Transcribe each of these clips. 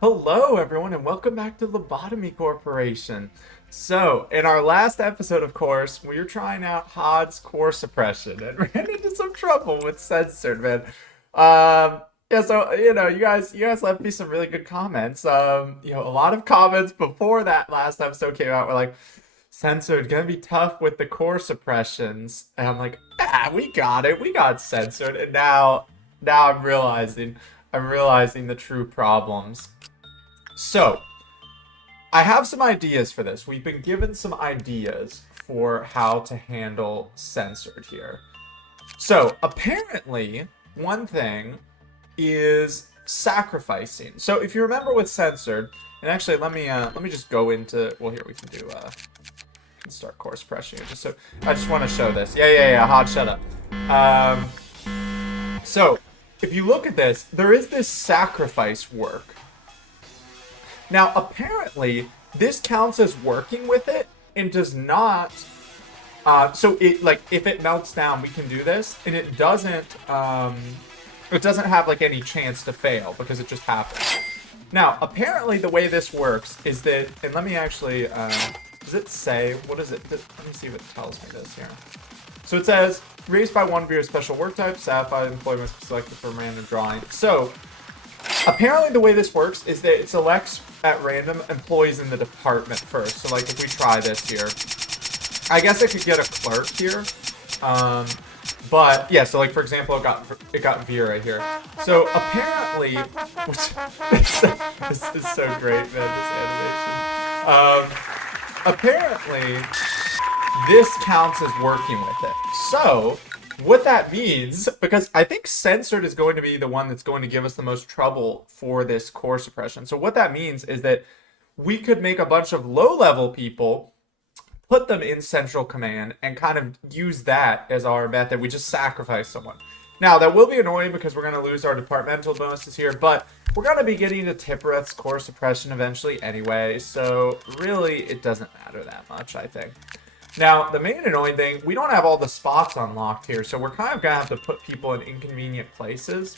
Hello, everyone, and welcome back to Lobotomy Corporation. So, in our last episode, of course, we were trying out HOD's core suppression and ran into some trouble with Censored, man. Yeah, so you guys left me some really good comments. A lot of comments before that last episode came out were like, Censored gonna be tough with the core suppressions, and I'm like, we got it, we got Censored, and now I'm realizing the true problems. So, I have some ideas for this. We've been given some ideas for how to handle censored here. So, apparently, one thing is sacrificing. So, if you remember with censored, and actually let me just go into, well, here we can do start course pressing just so I just want to show this. Yeah, Hot, shut up. So, if you look at this, there is this sacrifice work. Now, apparently, this counts as working with it and does not. So it like if it melts down, we can do this, and it doesn't. It doesn't have like any chance to fail because it just happens. Now, apparently, the way this works is that, and let me actually. Does it say what is it? Let me see if it tells me this here. So it says raised by one of your special work types. Satisfied employee must be selected for random drawing. So. Apparently the way this works is that it selects at random employees in the department first. So like if we try this here, I guess I could get a clerk here. But yeah, so like for example, it got Vera here. So apparently, which this is so great, man, this animation. Apparently, this counts as working with it. So what that means, because I think censored is going to be the one that's going to give us the most trouble for this core suppression. So what that means is that we could make a bunch of low-level people, put them in central command, and kind of use that as our method. We just sacrifice someone. Now, that will be annoying because we're going to lose our departmental bonuses here, but we're going to be getting to Tippereth's core suppression eventually anyway, so really it doesn't matter that much, I think. Now, the main annoying thing, we don't have all the spots unlocked here, so we're kind of going to have to put people in inconvenient places.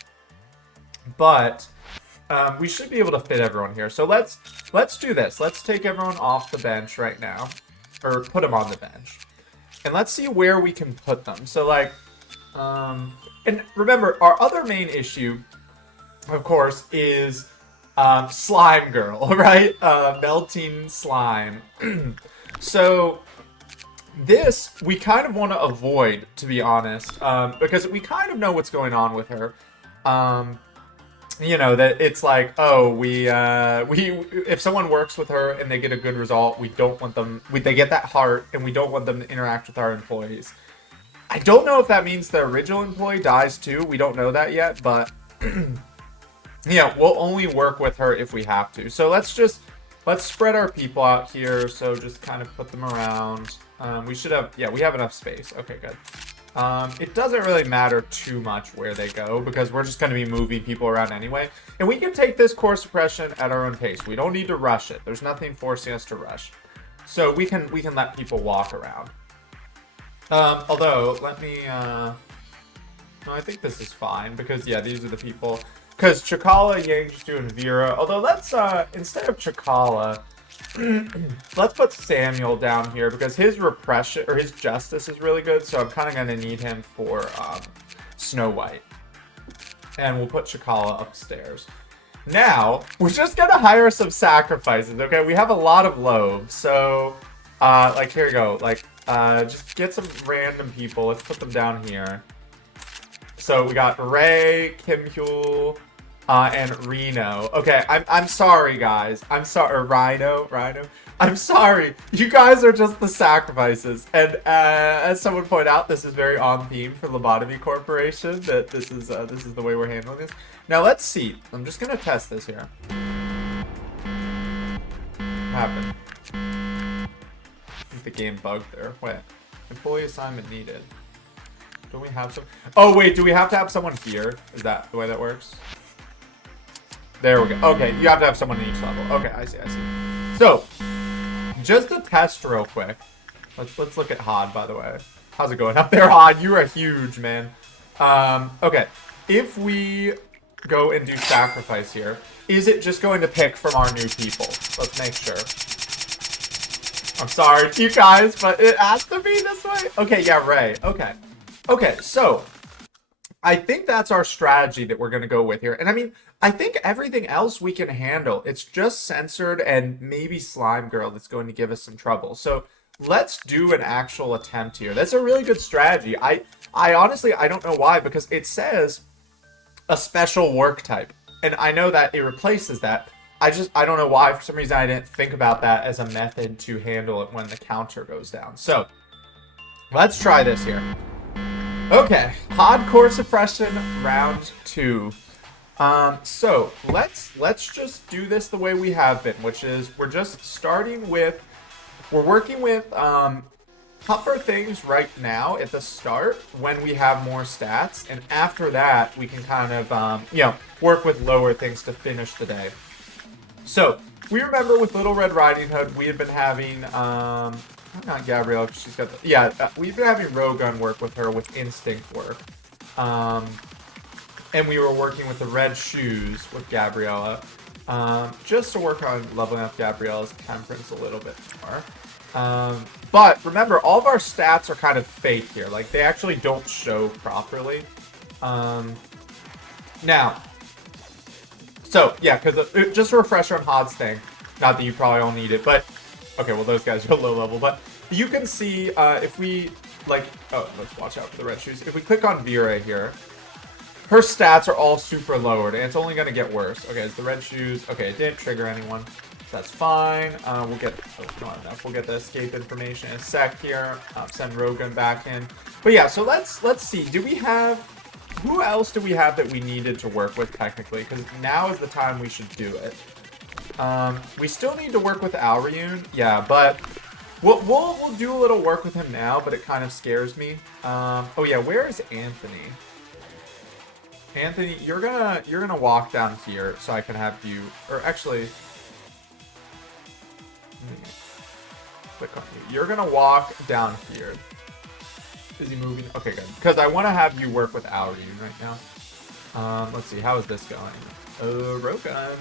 But we should be able to fit everyone here. So let's do this. Let's take everyone off the bench right now, or put them on the bench. And let's see where we can put them. So like, and remember, our other main issue, of course, is Slime Girl, right? Melting slime. So this we kind of want to avoid, to be honest, because we kind of know what's going on with her. You know, that it's like, oh, we if someone works with her and they get a good result, we don't want them. They get that heart, and we don't want them to interact with our employees. I don't know if that means the original employee dies too. We don't know that yet, but yeah, we'll only work with her if we have to. So let's spread our people out here. So just kind of put them around. We should have, yeah, we have enough space. Okay, good. It doesn't really matter too much where they go because we're just going to be moving people around anyway. And we can take this core suppression at our own pace. We don't need to rush it. There's nothing forcing us to rush. So we can let people walk around. Although, let me, no, I think this is fine because, yeah, these are the people. Because Chakala, Yangstu, and Vera. Although, let's, instead of Chakala, let's put Samuel down here because his repression or his justice is really good. So I'm kind of going to need him for Snow White. And we'll put Chakala upstairs. Now, we're just going to hire some sacrifices, okay? We have a lot of lobes. So, like, here you go. Like, just get some random people. Let's put them down here. So we got Ray, Kim Hyul, and Reno. Okay, I'm sorry, guys. I'm sorry, or Rhino. I'm sorry. You guys are just the sacrifices. And as someone pointed out, this is very on theme for Lobotomy Corporation. That this is the way we're handling this. Now let's see. I'm just gonna test this here. What happened? I think the game bugged there. Wait. Employee assignment needed. Don't we have some? Oh wait, do we have to have someone here? Is that the way that works? There we go. Okay, you have to have someone in each level. Okay, I see. So, just to test real quick. Let's look at Hod, by the way. How's it going up there, Hod? You are huge, man. Okay. If we go and do sacrifice here, is it just going to pick from our new people? Let's make sure. I'm sorry to you guys, but it has to be this way. Okay, yeah, Ray. Okay. Okay, so I think that's our strategy that we're going to go with here. And I mean, I think everything else we can handle. It's just Censored and maybe Slime Girl that's going to give us some trouble. So let's do an actual attempt here. That's a really good strategy. I honestly, I don't know why, because it says a special work type. And I know that it replaces that. I don't know why. For some reason, I didn't think about that as a method to handle it when the counter goes down. So let's try this here. Okay, hardcore suppression round 2. So let's just do this the way we have been, which is we're just starting with, we're working with tougher things right now at the start when we have more stats, and after that we can kind of you know, work with lower things to finish the day. So we remember with Little Red Riding Hood we had been having not Gabrielle, because she's got the, we've been having Rogun work with her with instinct work. And we were working with the red shoes with Gabriella, just to work on leveling up Gabriella's temperance a little bit more. But remember, all of our stats are kind of fake here. Like, they actually don't show properly. Now, so, yeah, because just a refresher on Hod's thing. Not that you probably all need it, but okay, well, those guys are low level, but you can see if we, like, oh, let's watch out for the red shoes. If we click on Vera here, her stats are all super lowered, and it's only going to get worse. Okay, it's the red shoes. Okay, it didn't trigger anyone. That's fine. We'll get, oh, not enough. We'll get the escape information in a sec here. Send Rogan back in. But yeah, so let's see. Do we have, who else do we have that we needed to work with technically? Because now is the time we should do it. We still need to work with Alryun, yeah, but we'll do a little work with him now, but it kind of scares me. Oh yeah, where is Anthony? Anthony, you're gonna walk down here so I can have you, or actually, click on you. You're gonna walk down here. Is he moving? Okay, good. Because I want to have you work with Alryun right now. Let's see, how is this going? Rogun.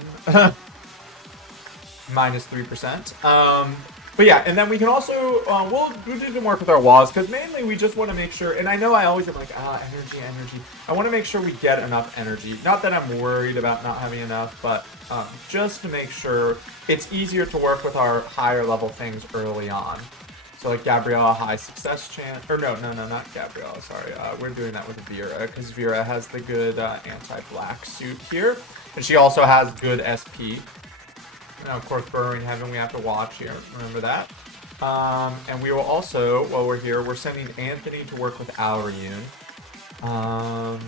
-3%. But yeah, and then we can also, we'll do some work with our walls, because mainly we just want to make sure, and I know I always am like, energy. I want to make sure we get enough energy. Not that I'm worried about not having enough, but just to make sure it's easier to work with our higher level things early on. So like Gabriella, high success chance, or no, not Gabriella, sorry. We're doing that with Vera, because Vera has the good anti-black suit here, and she also has good SP. Now, of course, Burrowing Heaven we have to watch here. Remember that. And we will also, while we're here, we're sending Anthony to work with Alryun. And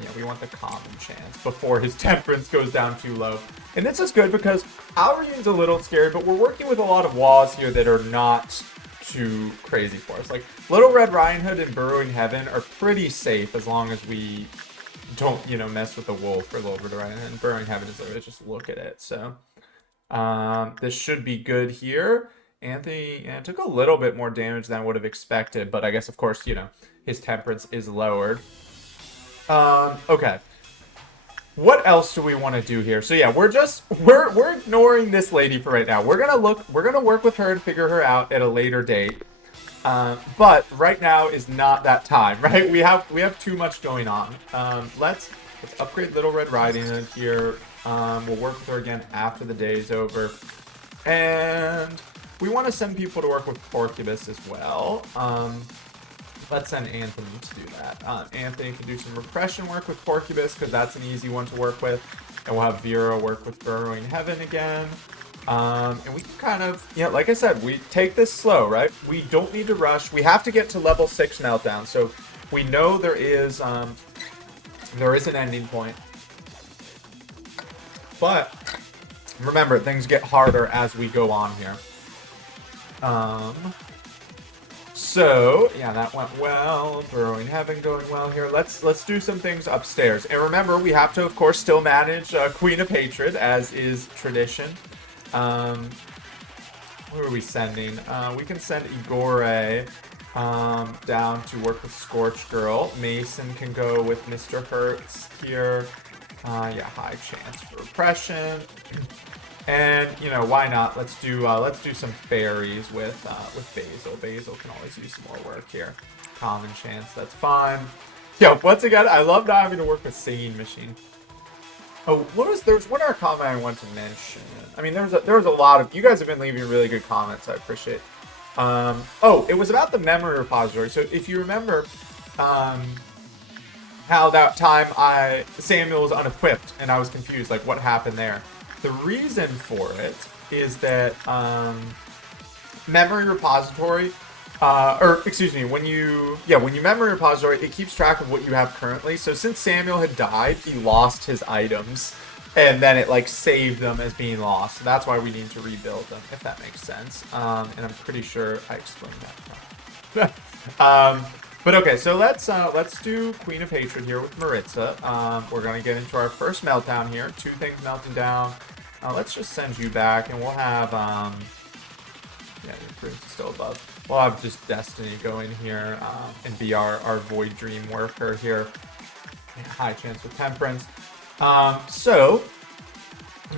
yeah, we want the common chance before his temperance goes down too low. And this is good because Alryun's a little scary, but we're working with a lot of walls here that are not too crazy for us. Like, Little Red Riding Hood and Burrowing Heaven are pretty safe as long as we don't, you know, mess with the wolf or Little Red Riding Hood. And Burrowing Heaven is literally just look at it, so... this should be good here. Anthony took a little bit more damage than I would have expected, but I guess, of course, you know, his temperance is lowered. Okay. What else do we want to do here? So yeah, we're ignoring this lady for right now. We're gonna work with her and figure her out at a later date. But right now is not that time, right? We have too much going on. Let's upgrade Little Red Riding Hood here. We'll work with her again after the day is over. And we want to send people to work with Porcubus as well. Let's send Anthony to do that. Anthony can do some repression work with Porcubus, because that's an easy one to work with. And we'll have Vera work with Burrowing Heaven again. And we can kind of, you know, like I said, we take this slow, right? We don't need to rush. We have to get to level 6 Meltdown. So we know there is an ending point. But remember, things get harder as we go on here. So yeah, that went well. Burrowing Heaven going well here. Let's do some things upstairs. And remember, we have to, of course, still manage Queen of Hatred, as is tradition. Who are we sending? We can send Igore down to work with Scorch Girl. Mason can go with Mr. Hertz here. Yeah, high chance for repression. And you know, why not? Let's do some fairies with Basil. Basil can always use some more work here. Common chance, that's fine. Yo, once again, I love not having to work with Singing Machine. Oh, there's one other comment I want to mention. I mean, there was a lot of, you guys have been leaving really good comments. I appreciate. Oh, it was about the memory repository. So if you remember, how that time Samuel was unequipped and I was confused, like what happened there. The reason for it is that memory repository, or excuse me, when you memory repository, it keeps track of what you have currently. So since Samuel had died, he lost his items, and then it like saved them as being lost. So that's why we need to rebuild them, if that makes sense. And I'm pretty sure I explained that. But okay, so let's do Queen of Hatred here with Maritza. We're gonna get into our first meltdown here. 2 things melting down. Let's just send you back, and we'll have yeah, your prince is still above. We'll have just Destiny go in here and be our Void Dream worker here. High chance with Temperance. So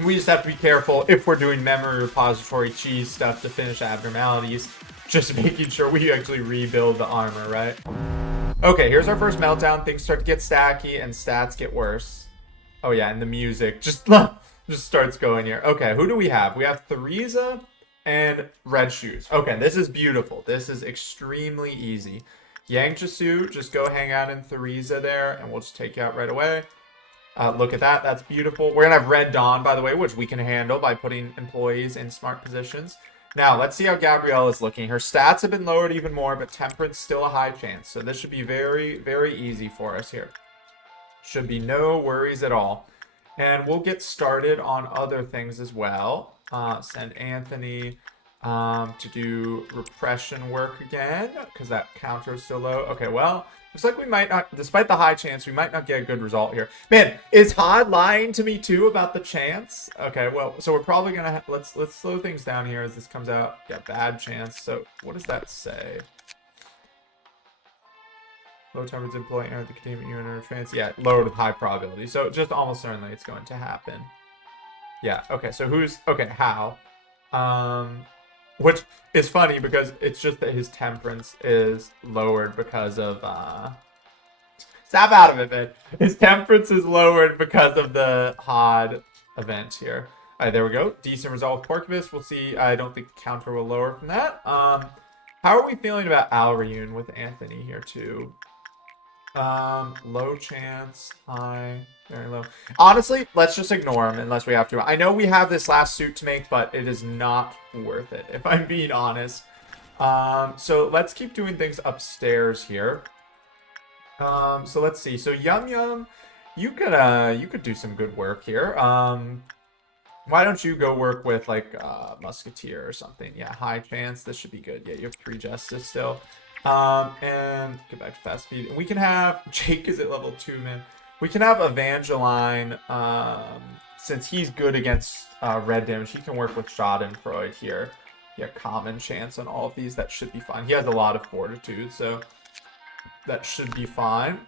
we just have to be careful if we're doing memory repository cheese stuff to finish abnormalities. Just making sure we actually rebuild the armor, right? Okay, here's our first meltdown. Things start to get stacky and stats get worse. Oh yeah, and the music just starts going here. Okay, who do we have? We have Theresa and Red Shoes. Okay, this is beautiful. This is extremely easy. Yangchasu, just go hang out in Theresa there, and we'll just take you out right away. Look at that. That's beautiful. We're going to have Red Dawn, by the way, which we can handle by putting employees in smart positions. Now, let's see how Gabrielle is looking. Her stats have been lowered even more, but Temperance still a high chance. So this should be very, very easy for us here. Should be no worries at all. And we'll get started on other things as well. Send Anthony to do repression work again, because that counter is still low. Okay, well, looks like we might not, despite the high chance, we might not get a good result here. Man, is Hod lying to me too about the chance? Okay, well, so we're probably gonna let's slow things down here as this comes out. Yeah, bad chance. So what does that say? Low temperance employee enter the containment unit or trance. Yeah, lowered with high probability. So just almost certainly it's going to happen. Yeah. Okay. So how? Which is funny because it's just that his temperance is lowered because of snap out of it, man. His temperance is lowered because of the Hod event here. All right, there we go. Decent result with Porcupus. We'll see. I don't think counter will lower from that. How are we feeling about Alreune with Anthony here too? Low chance, high, very low. Honestly, let's just ignore him unless we have to. I know we have this last suit to make, but it is not worth it, if I'm being honest. So let's keep doing things upstairs here. So let's see. So Yum Yum, you could do some good work here. Why don't you go work with like Musketeer or something? Yeah, high chance. This should be good. Yeah, you have 3 Justice still. And get back to fast speed. We can have Jake is at level 2, man. We can have Evangeline, since he's good against red damage. He can work with Schadenfreude here. Yeah, common chance on all of these. That should be fine. He has a lot of fortitude, so that should be fine.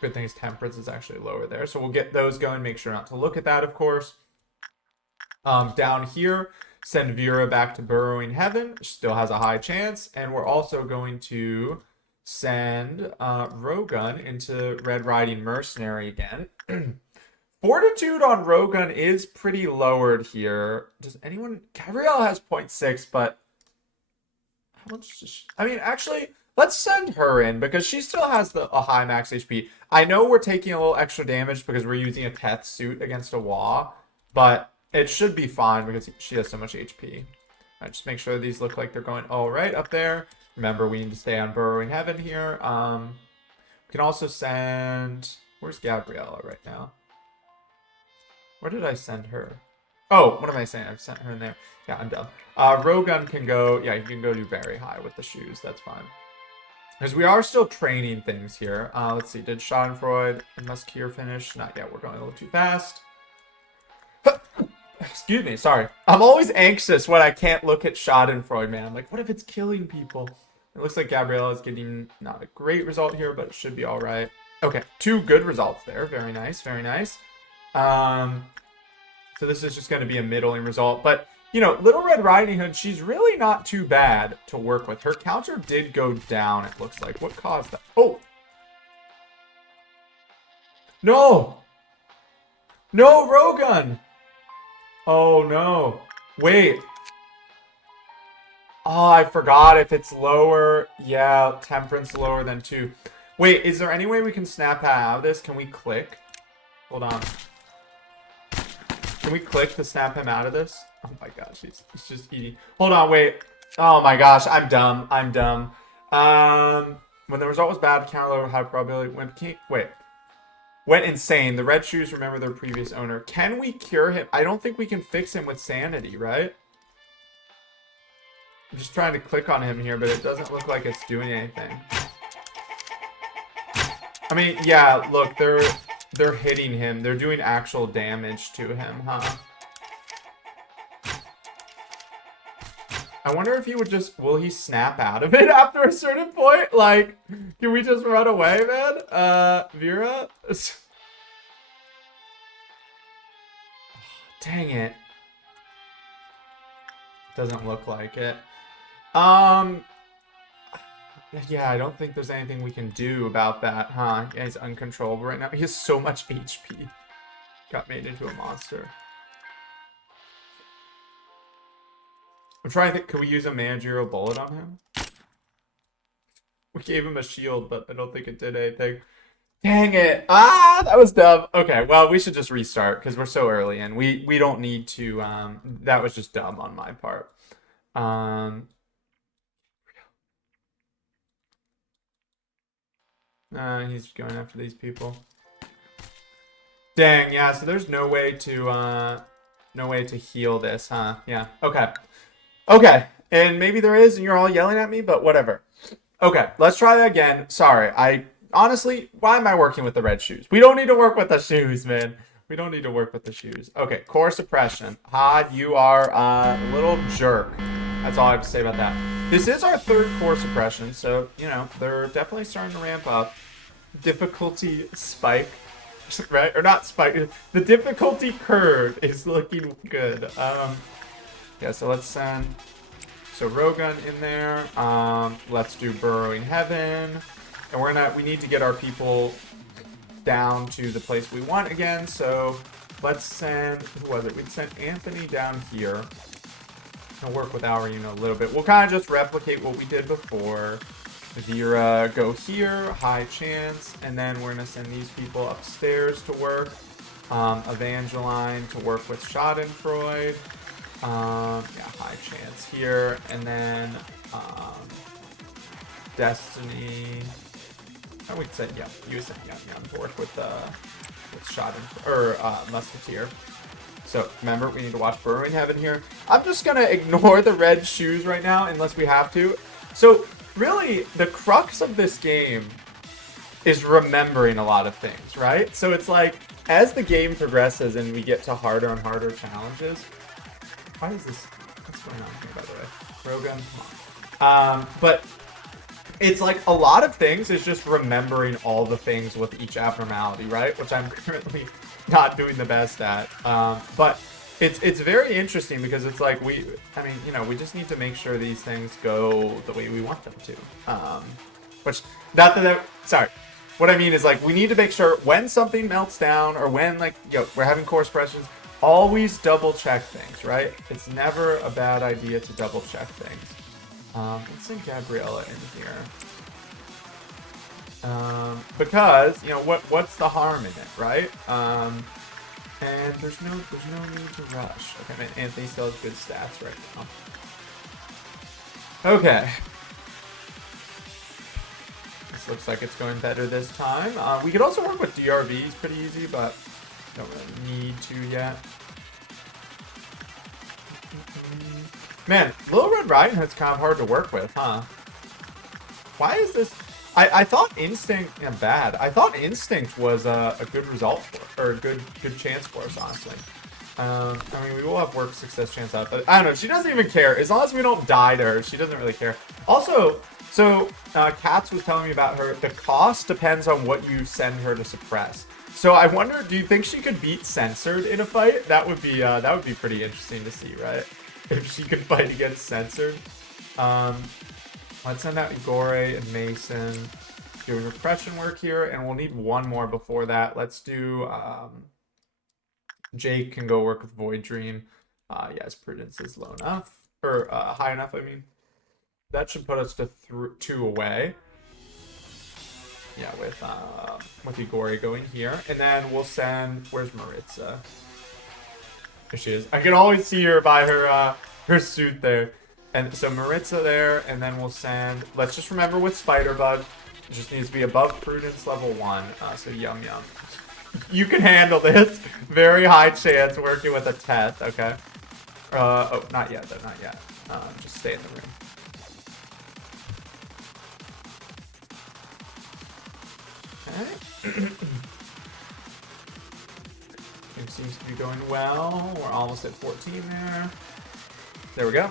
Good thing his temperance is actually lower there, so we'll get those going. Make sure not to look at that, of course. Down here, send Vera back to Burrowing Heaven. Still has a high chance. And we're also going to send Rogun into Red Riding Mercenary again. Fortitude on Rogun is pretty lowered here. Does anyone... Gabrielle has 0.6, but... How much does she... I mean, actually, let's send her in because she still has a high max HP. I know we're taking a little extra damage because we're using a Teth suit against a Wa, but... it should be fine because she has so much HP. Alright, just make sure these look like they're going all right up there. Remember, we need to stay on Burrowing Heaven here. We can also send... Where's Gabriella right now? Where did I send her? Oh, what am I saying? I've sent her in there. Yeah, I'm done. Rogun can go... Yeah, you can go do very high with the shoes. That's fine. Because we are still training things here. Let's see. Did Schadenfreude and Musketeer finish? Not yet. We're going a little too fast. Excuse me, sorry. I'm always anxious when I can't look at Schadenfreude, man. I'm like, what if it's killing people? It looks like Gabriella is getting not a great result here, but it should be all right. Okay, 2 good results there. Very nice, very nice. So this is just going to be a middling result. But, you know, Little Red Riding Hood, she's really not too bad to work with. Her counter did go down, it looks like. What caused that? Oh! No! No, Rogun! Oh, no. Wait. Oh, I forgot if it's lower. Yeah, Temperance lower than 2. Wait, is there any way we can snap out of this? Can we click? Hold on. Can we click to snap him out of this? Oh my gosh, he's just eating. Hold on, wait. Oh my gosh, I'm dumb. I'm dumb. When the result was bad, counter lower high probability went insane. The red shoes remember their previous owner. Can we cure him? I don't think we can fix him with sanity, right? I'm just trying to click on him here, but it doesn't look like it's doing anything. I mean, yeah, look, they're hitting him. They're doing actual damage to him, huh? I wonder if he would just... Will he snap out of it after a certain point? Like, can we just run away, man? Vera? Dang it. Doesn't look like it. Yeah, I don't think there's anything we can do about that, huh? Yeah, he's uncontrollable right now. He has so much HP. Got made into a monster. I'm trying to think, could we use a managerial bullet on him? We gave him a shield, but I don't think it did anything. Dang it. Ah, that was dumb. Okay, well, we should just restart because we're so early in. We don't need to, that was just dumb on my part. He's going after these people. Dang, yeah, so there's no way to heal this, huh? Yeah, okay. Okay, and maybe there is, and you're all yelling at me, but whatever. Okay, let's try that again. Sorry, honestly, why am I working with the red shoes? We don't need to work with the shoes, man. We don't need to work with the shoes. Okay, core suppression. Hod, you are a little jerk. That's all I have to say about that. This is our third core suppression, so, you know, they're definitely starting to ramp up. Difficulty spike, right? Or not spike. The difficulty curve is looking good. Yeah, so let's send... So Rogun in there. Let's do Burrowing Heaven. And we need to get our people down to the place we want again. So let's send... Who was it? We'd send Anthony down here. I'll work with our unit a little bit. We'll kind of just replicate what we did before. Vera, go here, high chance, and then we're gonna send these people upstairs to work. Evangeline to work with Schadenfreude. Yeah, high chance here, and then Destiny. Oh, we said yeah. You said yeah to work with Schadenfreude or Musketeer. So, remember, we need to watch Burrowing Heaven here. I'm just going to ignore the red shoes right now, unless we have to. So, really, the crux of this game is remembering a lot of things, right? So, it's like, as the game progresses and we get to harder and harder challenges... Why is this... What's going on here, by the way? Rogun, come on. But it's like, a lot of things is just remembering all the things with each abnormality, right? Which I'm currently... not doing the best at, but it's very interesting because it's like we just need to make sure these things go the way we want them to. Which not that sorry, what I mean is like we need to make sure when something melts down or when like we're having core suppressions, always double check things, right? It's never a bad idea to double check things. Let's send Gabriella in here. Because what's the harm in it, right? And there's no need to rush. Okay, man, Anthony still has good stats right now. Okay, this looks like it's going better this time. We could also work with DRVs pretty easy, but don't really need to yet. Man, Little Red Riding Hood's kind of hard to work with, huh? Why is this? I thought Instinct, bad. I thought Instinct was a good result, or a good chance for us, honestly. I mean, we will have work success chance out, but I don't know. She doesn't even care. As long as we don't die to her, she doesn't really care. Also, so Katz was telling me about her. The cost depends on what you send her to suppress. So I wonder, do you think she could beat Censored in a fight? That would be pretty interesting to see, right? If she could fight against Censored. Let's send out Igore and Mason doing repression work here, and we'll need one more before that. Let's do Jake can go work with Void Dream. Yes, Prudence is low enough, or high enough, I mean. That should put us to 2 away. Yeah, with Igor going here. And then we'll send, where's Maritza? There she is. I can always see her by her suit there. And so Maritza there, and then we'll send, let's just remember with Spider-Bug, it just needs to be above Prudence level 1. So Yum Yum. You can handle this. Very high chance working with a Teth, okay? Oh, not yet though, not yet. Just stay in the room. Okay. Game seems to be going well. We're almost at 14 there. There we go.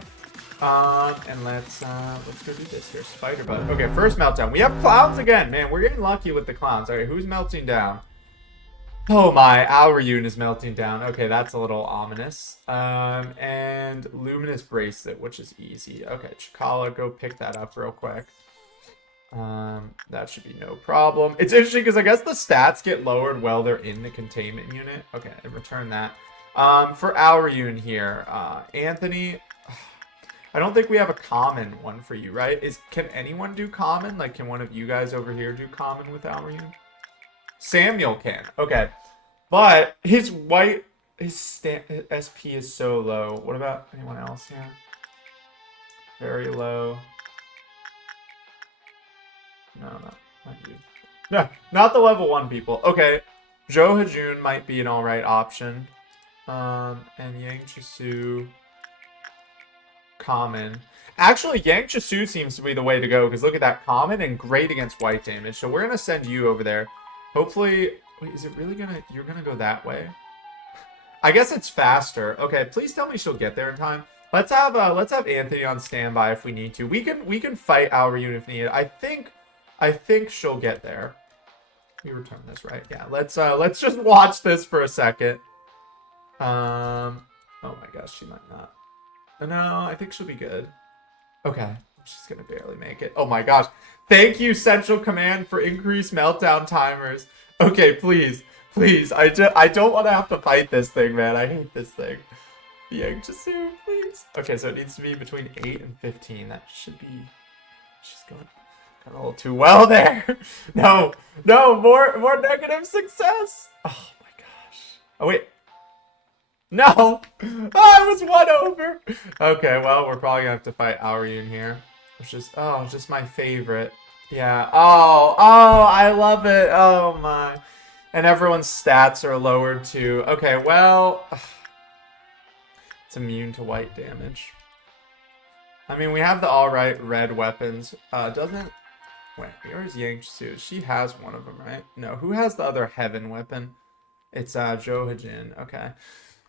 And let's go do this here. Spider-Bug. Okay, first meltdown. We have clowns again, man. We're getting lucky with the clowns. All right, who's melting down? Oh my, Alryun is melting down. Okay, that's a little ominous. And Luminous Bracelet, which is easy. Okay, Chikala, go pick that up real quick. That should be no problem. It's interesting because I guess the stats get lowered while they're in the containment unit. Okay, and return that. For Alryun here, Anthony, I don't think we have a common one for you, right? Can anyone do common? Like, can one of you guys over here do common with Alryun? Samuel can. Okay. But his SP is so low. What about anyone else here? Very low. No, not you. No, not the level 1 people. Okay. Zhou Hajun might be an alright option. And Yang Chisu common. Actually, Yang Chisu seems to be the way to go, because look at that common and great against white damage. So we're gonna send you over there. Hopefully, wait, is it really you're gonna go that way? I guess it's faster. Okay, please tell me she'll get there in time. Let's have Anthony on standby if we need to. We can fight Alryun if needed. I think she'll get there. We return this, right? Yeah, let's just watch this for a second. Oh my gosh, she might not. No, I think she'll be good. Okay, she's gonna barely make it. Oh my gosh. Thank you, Central Command, for increased meltdown timers. Okay, please. Please. I don't want to have to fight this thing, man. I hate this thing. Yang Chisu, please. Okay, so it needs to be between 8 and 15. That should be... She's going a little too well there. No, more negative success. Oh my gosh. Oh, wait. No! Oh, I was 1 over! Okay, well, we're probably gonna have to fight Alryun here. Which is, just my favorite. Yeah. Oh, I love it. Oh my. And everyone's stats are lowered too. Okay, well, it's immune to white damage. I mean, we have the alright red weapons. Doesn't... Wait, where's Yang Chisu? She has one of them, right? No, who has the other heaven weapon? It's Zhou Hajin. Okay.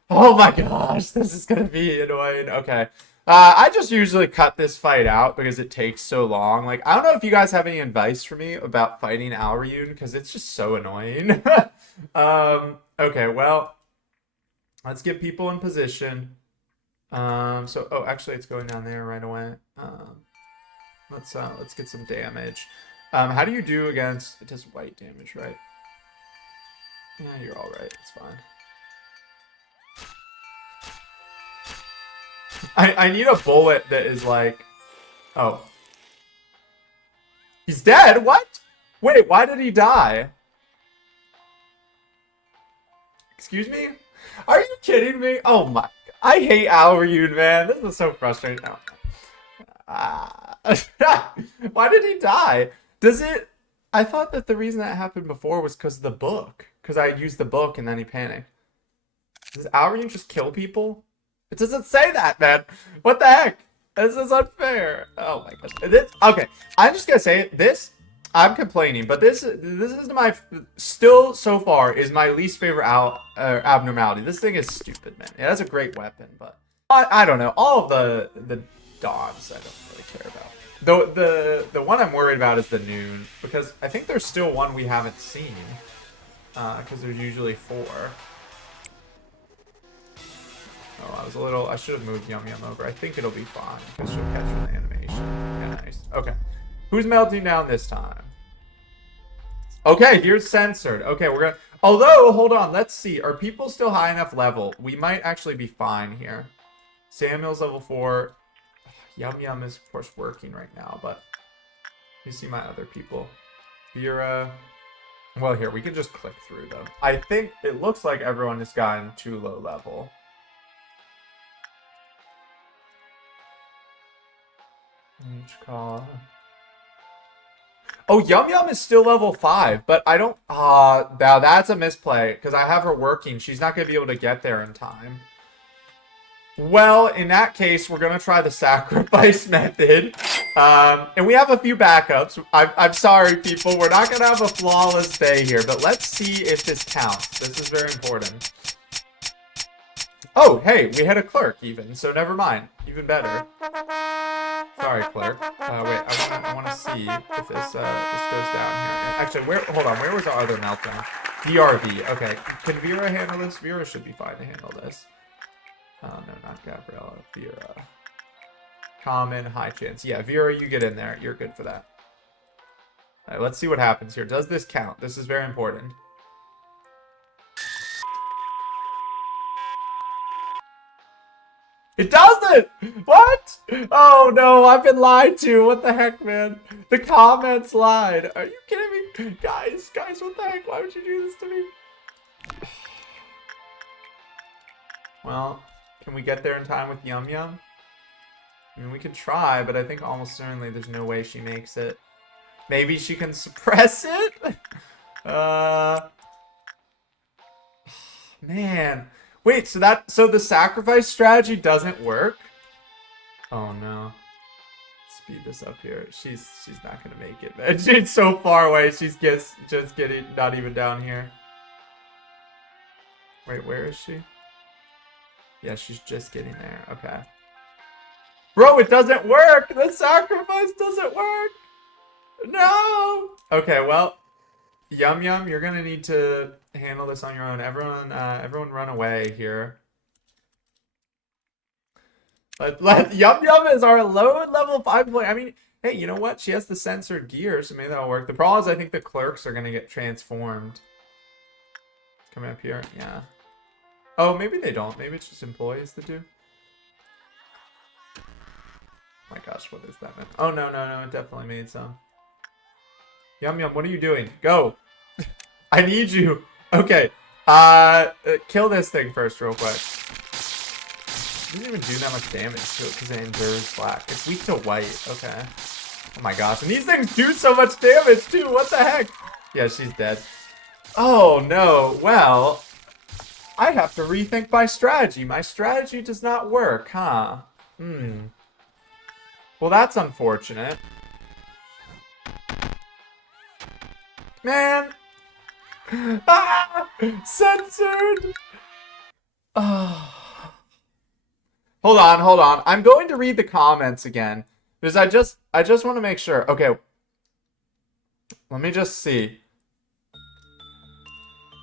Oh my gosh, this is gonna be annoying. Okay. I just usually cut this fight out because it takes so long. Like, I don't know if you guys have any advice for me about fighting Alryun, because it's just so annoying. Okay, well, let's get people in position. Oh, actually, it's going down there right away. Let's get some damage. How do you do against... It does white damage, right? Yeah, you're all right. It's fine. I need a bullet that is like... Oh. He's dead? What? Wait, why did he die? Excuse me? Are you kidding me? Oh my... I hate Alryun, man. This is so frustrating. Oh. Why did he die? Does it... I thought that the reason that happened before was because of the book. Because I used the book and then he panicked. Does Alryun just kill people? It doesn't say that, man. What the heck? This is unfair. Oh my gosh. Okay, I'm just gonna say it. This, I'm complaining, but this is my, still so far, is my least favorite abnormality. This thing is stupid, man. Yeah, that's a great weapon, but I don't know. All of the dogs I don't really care about. The one I'm worried about is the Noon, because I think there's still one we haven't seen. because there's usually 4. Oh, I should have moved Yum Yum over. I think it'll be fine because she'll catch the animation. Yeah, nice. Okay. Who's melting down this time? Okay, here's Censored. Okay, we're gonna... Although, hold on, let's see. Are people still high enough level? We might actually be fine here. Samuel's level 4. Yum Yum is, of course, working right now, but... Let me see my other people. Vera... Well, here, we can just click through them. I think it looks like everyone has gotten too low level. Oh, Yum Yum is still level 5, but I don't... now that's a misplay, because I have her working. She's not going to be able to get there in time. Well, in that case, we're going to try the sacrifice method. And we have a few backups. I'm sorry, people. We're not going to have a flawless day here, but let's see if this counts. This is very important. Oh, hey, we had a clerk even, so never mind. Even better. Sorry, clerk. Wait, I want to see if this goes down here. Actually, hold on, where was our other meltdown? DRV. Okay, can Vera handle this? Vera should be fine to handle this. Oh, no, not Gabriella. Vera. Common, high chance. Yeah, Vera, you get in there. You're good for that. All right, let's see what happens here. Does this count? This is very important. It doesn't! What? Oh no, I've been lied to. What the heck, man? The comments lied. Are you kidding me? Guys, what the heck? Why would you do this to me? Well, can we get there in time with Yum Yum? I mean, we could try, but I think almost certainly there's no way she makes it. Maybe she can suppress it? Man. Wait, so the sacrifice strategy doesn't work? Oh no. Speed this up here. She's not gonna make it, man. She's so far away. She's just getting not even down here. Wait, where is she? Yeah, she's just getting there. Okay. Bro, it doesn't work! The sacrifice doesn't work! No! Okay, well, Yum Yum, you're gonna need to handle this on your own. Everyone run away here. Yum Yum is our low level 5 player. I mean, hey, you know what? She has the censored gear, so maybe that'll work. The problem is I think the clerks are gonna get transformed. Coming up here, yeah. Oh, maybe they don't. Maybe it's just employees that do. Oh my gosh, what is that, man? Oh, no, it definitely made some. Yum Yum, what are you doing? Go! I need you! Okay, kill this thing first real quick. It doesn't even do that much damage to it because it endures black. It's weak to white, okay. Oh my gosh, and these things do so much damage too, what the heck? Yeah, she's dead. Oh no, well, I have to rethink my strategy. My strategy does not work, huh? Well, that's unfortunate. Man! Ah! Censored! Oh. Hold on. I'm going to read the comments again. Because I just want to make sure. Okay. Let me just see.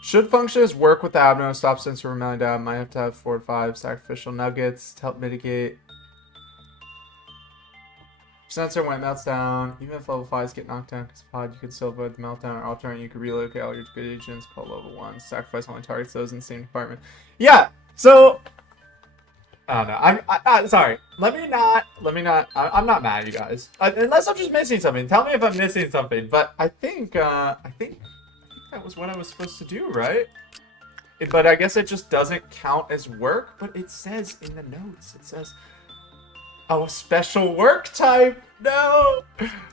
Should functions work with the abno, stop Censored from melting down? Might have to have 4 to 5 sacrificial nuggets to help mitigate. Censored when it melts down. Even if level 5s get knocked down because pod, you could still avoid the meltdown. Or alternate, you could relocate all your good agents. Call level 1. Sacrifice only targets those in the same department. Yeah, so... I don't know. I'm sorry. Let me not. I'm not mad at you guys. Unless I'm just missing something. Tell me if I'm missing something. But I think that was what I was supposed to do, right? But I guess it just doesn't count as work. But it says in the notes. It says, oh, special work type. No.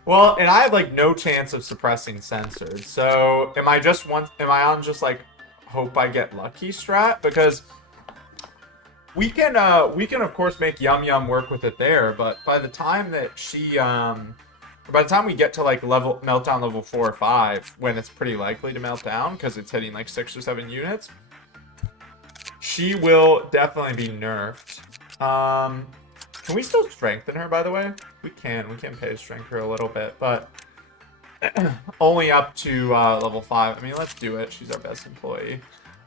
Well, and I have like no chance of suppressing censored. So am I on just like hope I get lucky strat? Because we can of course make Yum Yum work with it there, but by the time that by the time we get to like meltdown level 4 or 5, when it's pretty likely to melt down because it's hitting like 6 or 7 units, she will definitely be nerfed. Can we still strengthen her, by the way? We can pay to strengthen her a little bit, but only up to level 5. I mean, let's do it. She's our best employee.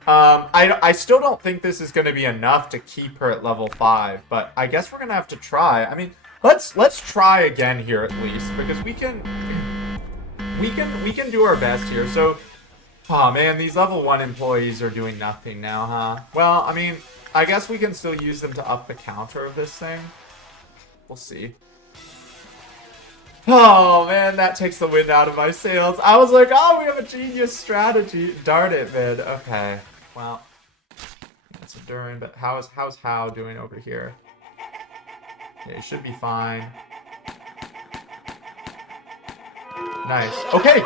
I still don't think this is going to be enough to keep her at level 5, but I guess we're going to have to try. I mean, let's try again here at least, because we can do our best here. So, oh man, these level 1 employees are doing nothing now, huh? Well, I mean, I guess we can still use them to up the counter of this thing. We'll see. Oh man, that takes the wind out of my sails. I was like, oh, we have a genius strategy. Darn it, man. Okay. Well, that's a Durin, but how's How doing over here? Yeah, he should be fine. Nice. Okay.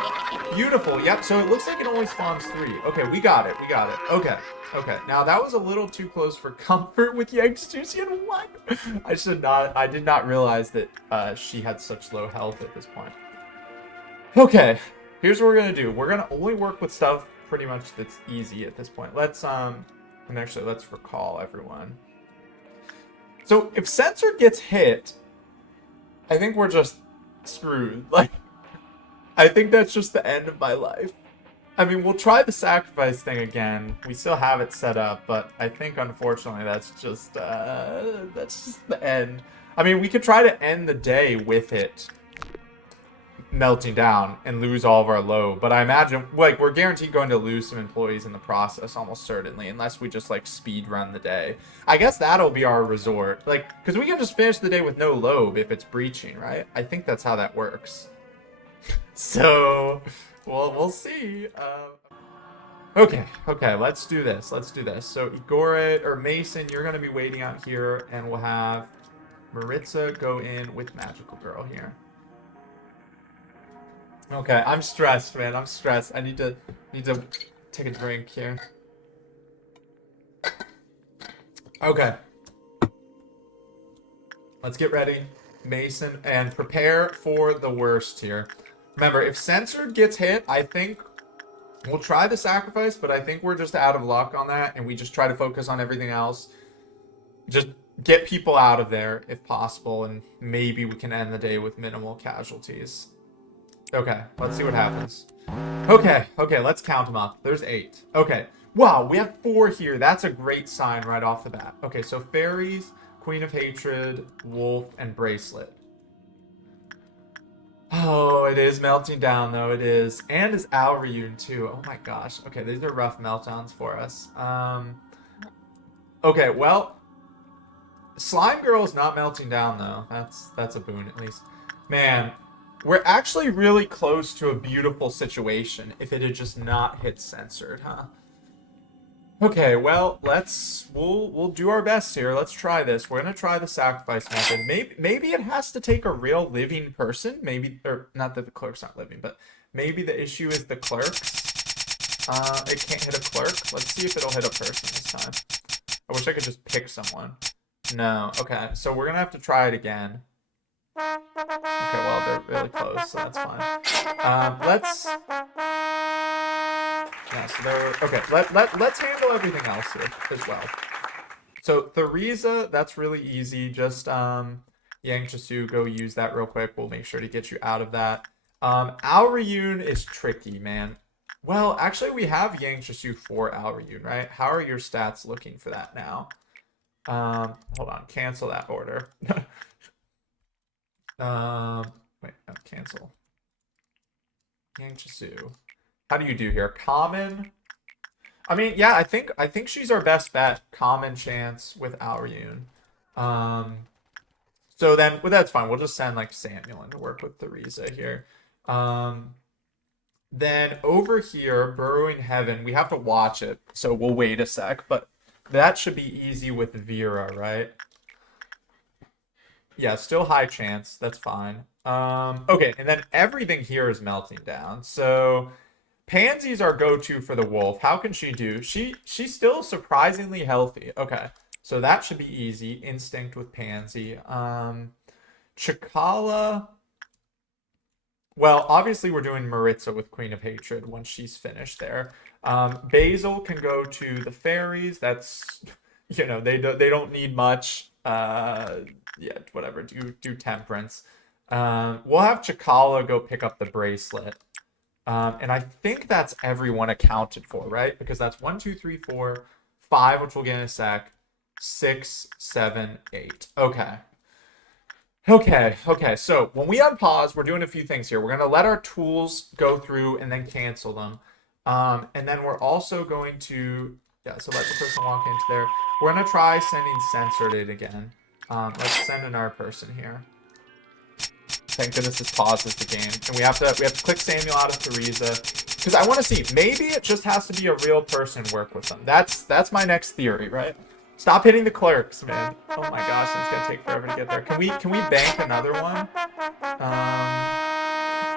Beautiful. Yep. So it looks like it only spawns 3. Okay, we got it. We got it. Okay. Okay. Now that was a little too close for comfort with Yang's Juicy and 1. I did not realize that she had such low health at this point. Okay. Here's what we're gonna do. We're gonna only work with stuff pretty much that's easy at this point. Let's and actually let's recall everyone. So if Censored gets hit, I think we're just screwed. Like, I think that's just the end of my life. I mean, we'll try the sacrifice thing again. We still have it set up, but I think unfortunately that's just the end. I mean, we could try to end the day with it melting down and lose all of our low, but I imagine, like, we're guaranteed going to lose some employees in the process, almost certainly, unless we just, like, speed run the day. I guess that'll be our resort, like, because we can just finish the day with no lobe if it's breaching, right? I think that's how that works. So, well, we'll see. Okay, let's do this. Let's do this. So, Igor or Mason, you're going to be waiting out here, and we'll have Maritza go in with Magical Girl here. Okay, I'm stressed, man. I'm stressed. I need to take a drink here. Okay. Let's get ready, Mason, and prepare for the worst here. Remember, if Censored gets hit, I think we'll try the sacrifice, but I think we're just out of luck on that, and we just try to focus on everything else. Just get people out of there if possible, and maybe we can end the day with minimal casualties. Okay, let's see what happens. Okay, let's count them up. There's 8. Okay, wow, we have 4 here. That's a great sign right off the bat. Okay, so Fairies, Queen of Hatred, Wolf, and Bracelet. Oh, it is melting down, though. It is. And it's Alreune, too. Oh my gosh. Okay, these are rough meltdowns for us. Okay, well, Slime Girl is not melting down, though. That's a boon, at least. Man, we're actually really close to a beautiful situation if it had just not hit Censored, huh? Okay, well, we'll do our best here. Let's try this. We're gonna try the sacrifice method. Maybe it has to take a real living person. Maybe, or not that the clerk's not living, but maybe the issue is the clerks. It can't hit a clerk. Let's see if it'll hit a person this time. I wish I could just pick someone. No. Okay, so we're gonna have to try it again. Okay, well, they're really close, so that's fine. Yeah, so they're... Okay, let's handle everything else here as well. So, Theresa, that's really easy. Just, Yang Chisu, go use that real quick. We'll make sure to get you out of that. Alreune is tricky, man. Well, actually, we have Yang Chisu for Alreune, right? How are your stats looking for that now? Hold on. Cancel that order. Wait, no, cancel. Yang Chisu. How do you do here? Common? I mean, yeah, I think she's our best bet. Common chance with Alreune. So then, well, that's fine. We'll just send, like, Samuel in to work with Theresa here. Then over here, Burrowing Heaven, we have to watch it, so we'll wait a sec, but that should be easy with Vera, right? Yeah, still high chance. That's fine. Okay, and then everything here is melting down. So Pansy's our go-to for the wolf. How can she do? She's still surprisingly healthy. Okay, so that should be easy. Instinct with Pansy. Chikala. Well, obviously we're doing Maritza with Queen of Hatred once she's finished there. Basil can go to the fairies. That's, you know, they don't need much. Yeah, whatever. Do temperance. We'll have Chikala go pick up the bracelet. And I think that's everyone accounted for, right? Because that's 1, 2, 3, 4, 5, which we'll get in a sec. 6, 7, 8. Okay. Okay. So when we unpause, we're doing a few things here. We're going to let our tools go through and then cancel them. And then we're also going to, yeah, so let the person walk into there. We're going to try sending Censored in again. Let's send another person here. Thank goodness this pauses the game. And we have to click Samuel out of Theresa. Because I want to see, maybe it just has to be a real person work with them. That's my next theory, right? Stop hitting the clerks, man. Oh my gosh, it's gonna take forever to get there. Can we bank another one?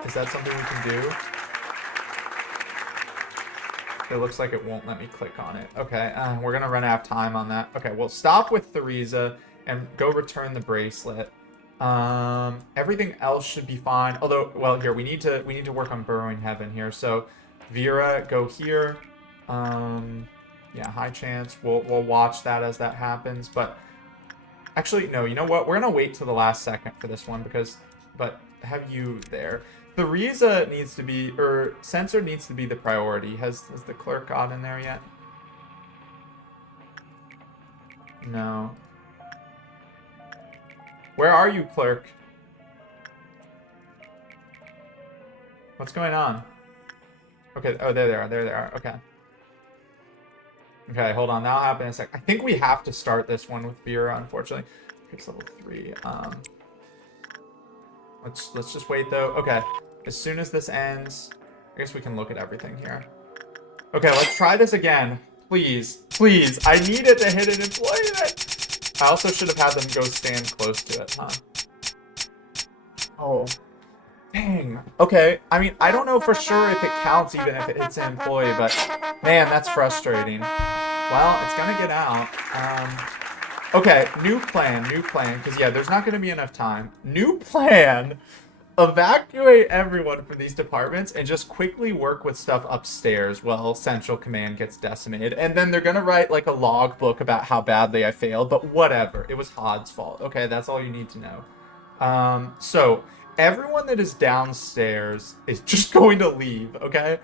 Is that something we can do? It looks like it won't let me click on it. Okay, we're gonna run out of time on that. Okay, well, stop with Theresa and go return the bracelet. Everything else should be fine. Although, well, here we need to work on Burrowing Heaven here. So, Vera, go here. Yeah, high chance. We'll watch that as that happens. But actually, no. You know what? We're gonna wait till the last second for this one but have you there? Theresa needs to be, or Censored needs to be the priority. Has the clerk got in there yet? No. Where are you, clerk? What's going on? Okay. Oh, there they are. There they are. Okay. Okay, hold on. That'll happen in a sec. I think we have to start this one with Vera, unfortunately. It's level 3. Let's just wait though. Okay. As soon as this ends, I guess we can look at everything here. Okay, let's try this again. Please. Please. I needed to hit an employment. I also should have had them go stand close to it, huh? Oh. Dang. Okay. I mean, I don't know for sure if it counts even if it hits an employee, but man, that's frustrating. Well, it's gonna get out. Okay, new plan, because yeah, there's not gonna be enough time. New plan. Evacuate everyone from these departments and just quickly work with stuff upstairs while Central Command gets decimated. And then they're gonna write like a logbook about how badly I failed, but whatever. It was Hod's fault. Okay, that's all you need to know. So everyone that is downstairs is just going to leave, okay?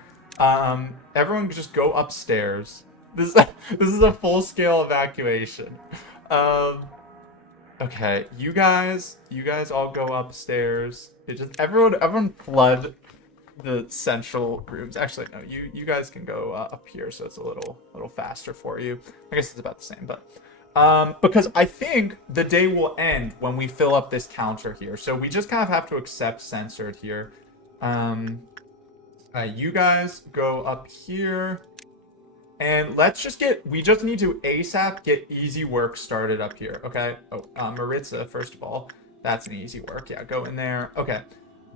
Everyone just go upstairs. This is a full-scale evacuation. Okay, you guys all go upstairs. Everyone flood the central rooms. Actually, no, you guys can go up here, so it's a little faster for you. I guess it's about the same, but because I think the day will end when we fill up this counter here. So we just kind of have to accept Censored here. You guys go up here. And we just need to ASAP get easy work started up here, okay? Oh, Maritza, first of all. That's an easy work. Yeah, go in there. Okay.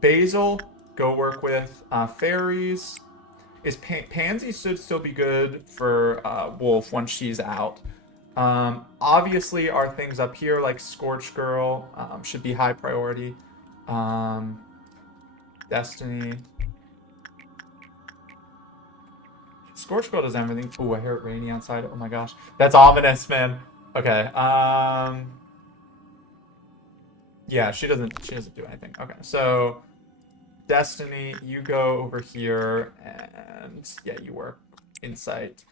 Basil, go work with fairies. Pansy should still be good for Wolf once she's out. Obviously, our things up here, like Scorch Girl, should be high priority. Destiny. Scorch Girl does everything. Ooh, I hear it raining outside. Oh my gosh. That's ominous, man. Okay. Yeah, she doesn't do anything. Okay, so Destiny, you go over here and yeah, you work Insight.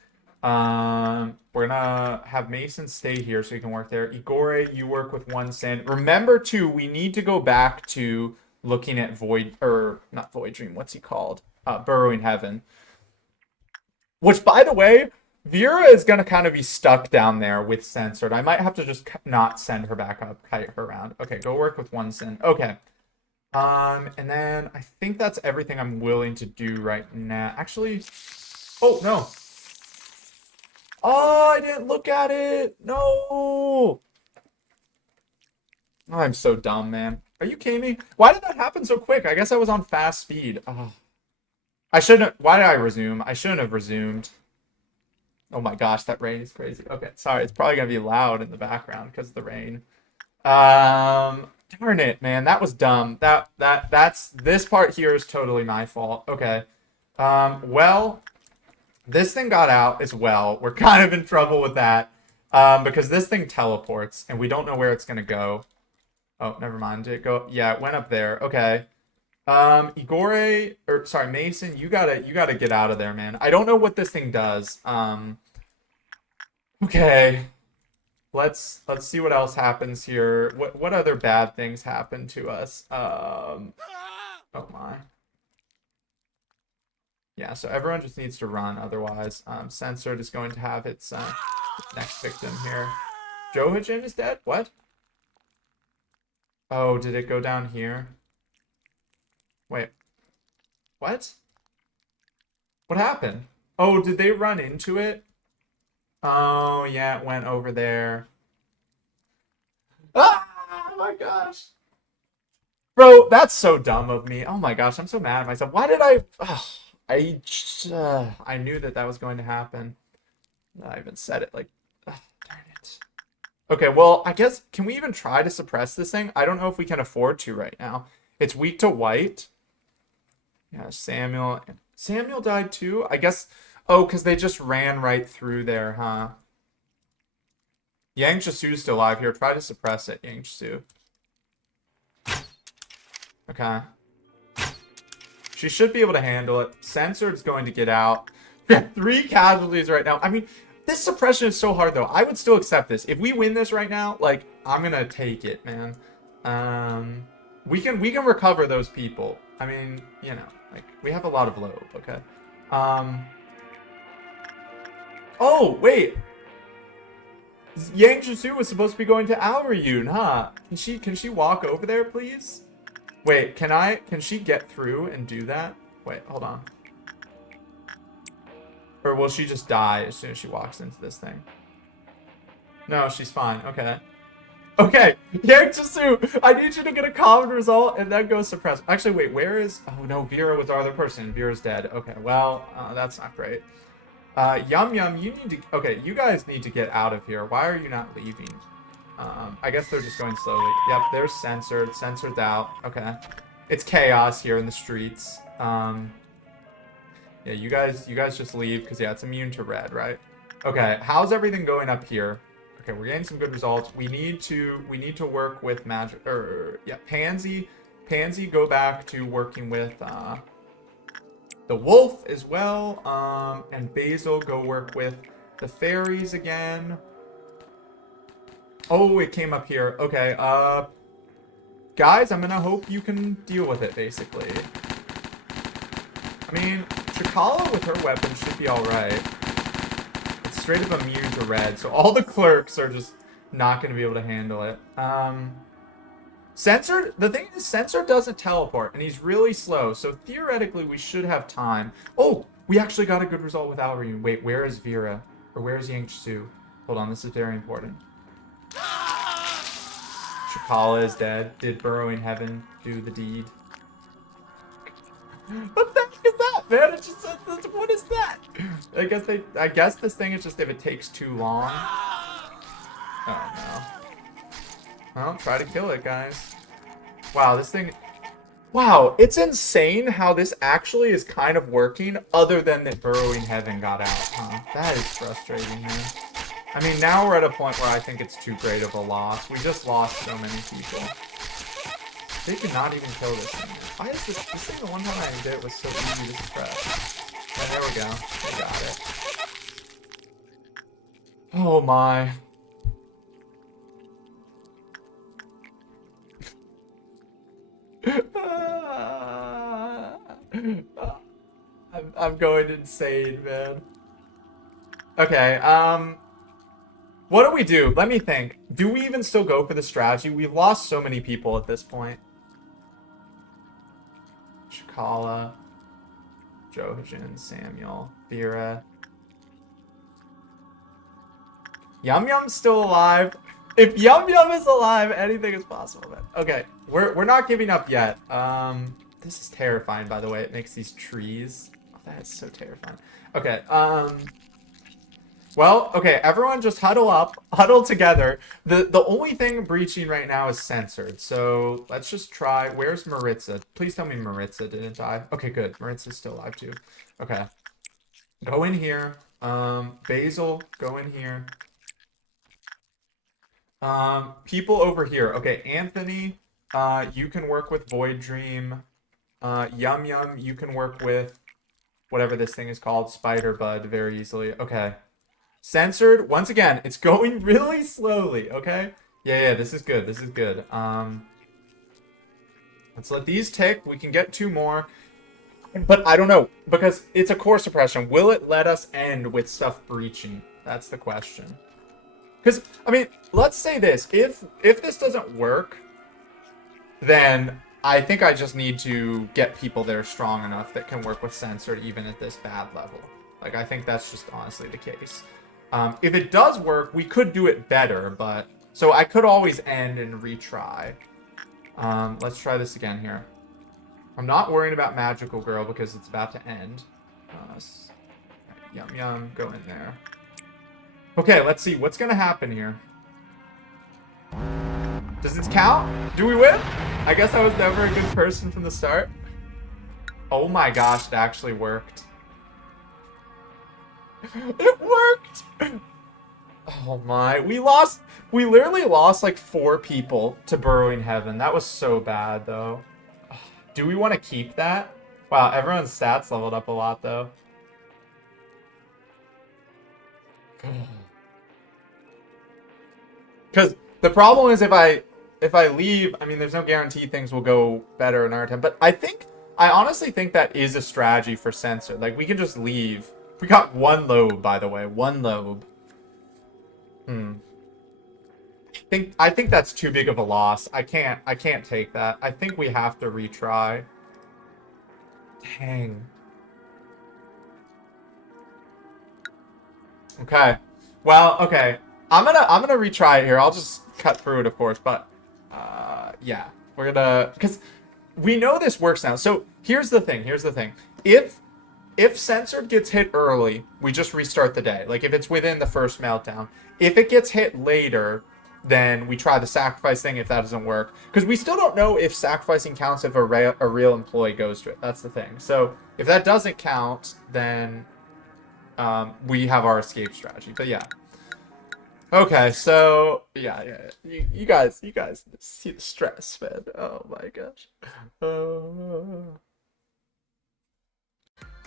We're gonna have Mason stay here so he can work there. Igor, you work with 1 sand. Remember too, we need to go back to looking at not Void Dream, what's he called? Burrowing Heaven. Which, by the way, Vera is going to kind of be stuck down there with Censored. I might have to just not send her back up, kite her around. Okay, go work with 1 sin. Okay. And then I think that's everything I'm willing to do right now. Actually, oh, no. Oh, I didn't look at it. No. Oh, I'm so dumb, man. Are you kidding me? Why did that happen so quick? I guess I was on fast speed. Oh. Why did I resume? I shouldn't have resumed. Oh my gosh, that rain is crazy. Okay, sorry, it's probably gonna be loud in the background because of the rain. Darn it, man, that was dumb. This part here is totally my fault. Okay. Well, this thing got out as well. We're kind of in trouble with that. Because this thing teleports and we don't know where it's gonna go. Oh, never mind. Did it go? Yeah, it went up there. Okay. Igore, or sorry, Mason, you gotta get out of there, man. I don't know what this thing does. Okay. Let's see what else happens here. What other bad things happen to us? Oh my. Yeah, so everyone just needs to run, otherwise, Censored is going to have its next victim here. Johajin is dead? What? Oh, did it go down here? Wait. What? What happened? Oh, did they run into it? Oh, yeah, it went over there. Ah, oh my gosh. Bro, that's so dumb of me. Oh my gosh, I'm so mad at myself. Why did I... I knew that that was going to happen. I even said it like... darn it. Okay, well, I guess... Can we even try to suppress this thing? I don't know if we can afford to right now. It's weak to white. Yeah, Samuel... Samuel died too? I guess... Oh, because they just ran right through there, huh? Yang Jisu's still alive here. Try to suppress it, Yang Jisu. Okay. She should be able to handle it. Censored's going to get out. We have 3 casualties right now. I mean, this suppression is so hard, though. I would still accept this. If we win this right now, like, I'm gonna take it, man. We can recover those people. I mean, you know, like, we have a lot of lobe, okay? Oh, wait. Yang Jisu was supposed to be going to Aoryun, huh? Can she walk over there, please? Wait, can she get through and do that? Wait, hold on. Or will she just die as soon as she walks into this thing? No, she's fine. Okay. Okay, Yang Jisu, I need you to get a common result and then go suppress. Actually, wait, where is... Oh, no, Vera was our other person. Vera's dead. Okay, well, that's not great. Yum Yum, you need to... Okay, you guys need to get out of here. Why are you not leaving? I guess they're just going slowly. Yep, they're Censored. Censored's out. Okay. It's chaos here in the streets. Yeah, you guys just leave because, yeah, it's immune to red, right? Okay, how's everything going up here? Okay, we're getting some good results. We need to work with magic, yeah, Pansy, go back to working with the wolf as well. And Basil, go work with the fairies again. Oh, it came up here. Okay, guys, I'm gonna hope you can deal with it, basically. I mean, Chikala with her weapon should be alright. It's straight up immune to red, so all the clerks are just not gonna be able to handle it. Censored, the thing is, Censored doesn't teleport, and he's really slow, so theoretically we should have time. Oh, we actually got a good result with Aoryun. Wait, where is Vera? Or where is Yang Jisu? Hold on, this is very important. Chikala is dead. Did Burrowing Heaven do the deed? What the heck is that, man? It's just, what is that? I guess this thing is just if it takes too long. Oh no. Well, try to kill it, guys. Wow, this thing... Wow, it's insane how this actually is kind of working, other than that Burrowing Heaven got out, huh? That is frustrating, man. I mean, now we're at a point where I think it's too great of a loss. We just lost so many people. They could not even kill this thing. Why is this thing, the one time I did it was so easy to suppress? Yeah, there we go. I got it. Oh my. I'm going insane, man. Okay, what do we do? Let me think. Do we even still go for the strategy? We've lost so many people at this point. Chikala, Johajin, Samuel, Vera. Yum Yum's still alive. If Yum Yum is alive, anything is possible, man. Okay, we're not giving up yet. This is terrifying, by the way. It makes these trees. Oh, that is so terrifying. Okay, well, okay, everyone just huddle up, huddle together. The only thing breaching right now is Censored, so let's just try. Where's Maritza? Please tell me Maritza didn't die. Okay, good. Maritza's still alive too. Okay. Go in here. Basil, go in here. People over here. Okay, Anthony, you can work with Void Dream. Yum Yum, you can work with whatever this thing is called, Spider Bud, very easily. Okay. Censored, once again, it's going really slowly, okay? Yeah, this is good. This is good. Let's let these tick. We can get 2 more. But I don't know, because it's a core suppression. Will it let us end with stuff breaching? That's the question. Because, I mean, let's say this. If this doesn't work, then I think I just need to get people that are strong enough that can work with Censored even at this bad level. Like, I think that's just honestly the case. If it does work, we could do it better, but... So I could always end and retry. Let's try this again here. I'm not worrying about Magical Girl because it's about to end. Yum Yum, go in there. Okay, let's see. What's going to happen here? Does this count? Do we win? I guess I was never a good person from the start. Oh my gosh, it actually worked. It worked! Oh my. We literally lost like 4 people to Burrowing Heaven. That was so bad, though. Do we want to keep that? Wow, everyone's stats leveled up a lot, though. Because the problem is if I leave, I mean, there's no guarantee things will go better in our time. But I honestly think that is a strategy for Censored. Like, we can just leave. We got 1 lobe, by the way. 1 lobe. I think that's too big of a loss. I can't take that. I think we have to retry. Dang. Okay. Well, okay. I'm gonna retry it here. I'll just cut through it, of course, but yeah. We're gonna, because we know this works now. So here's the thing. If Censored gets hit early, we just restart the day. Like if it's within the first meltdown. If it gets hit later, then we try the sacrifice thing if that doesn't work. Because we still don't know if sacrificing counts if a real employee goes to it. That's the thing. So if that doesn't count, then we have our escape strategy. But yeah. Okay, so yeah. You guys see the stress, man. Oh my gosh.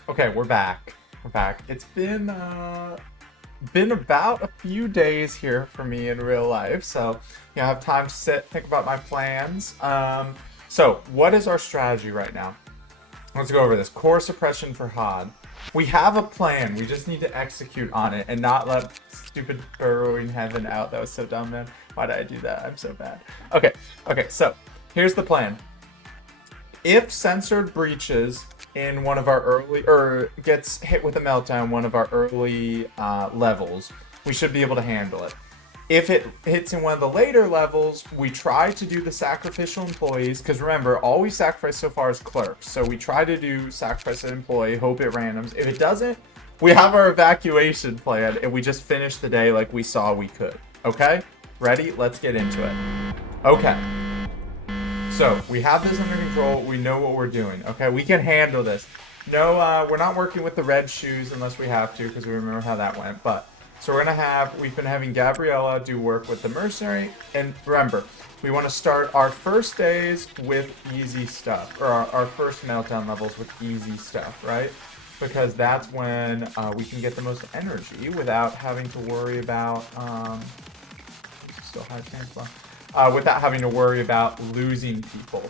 Okay, we're back. It's been about a few days here for me in real life, so I have time to think about my plans. So what is our strategy right now? Let's go over this. Core suppression for HOD. We have a plan. We just need to execute on it and not let stupid Burrowing Heaven out. That was so dumb, man. Why did I do that? I'm so bad. Okay, so here's the plan. If Censored breaches in one of our early, or gets hit with a meltdown, one of our early levels, we should be able to handle it. If it hits in one of the later levels, we try to do the sacrificial employees, because remember, all we sacrificed so far is clerks. So we try to do sacrifice an employee, hope it randoms. If it doesn't, we have our evacuation plan, and we just finish the day like we saw we could. Okay? Ready? Let's get into it. Okay. So, we have this under control. We know what we're doing. Okay? We can handle this. No, we're not working with the red shoes unless we have to, because we remember how that went. But, so we've been having Gabriella do work with the mercenary. And remember, we want to start our first days with easy stuff. Or our first meltdown levels with easy stuff, right? Because that's when we can get the most energy without having to worry about... still high chance left. Without having to worry about losing people.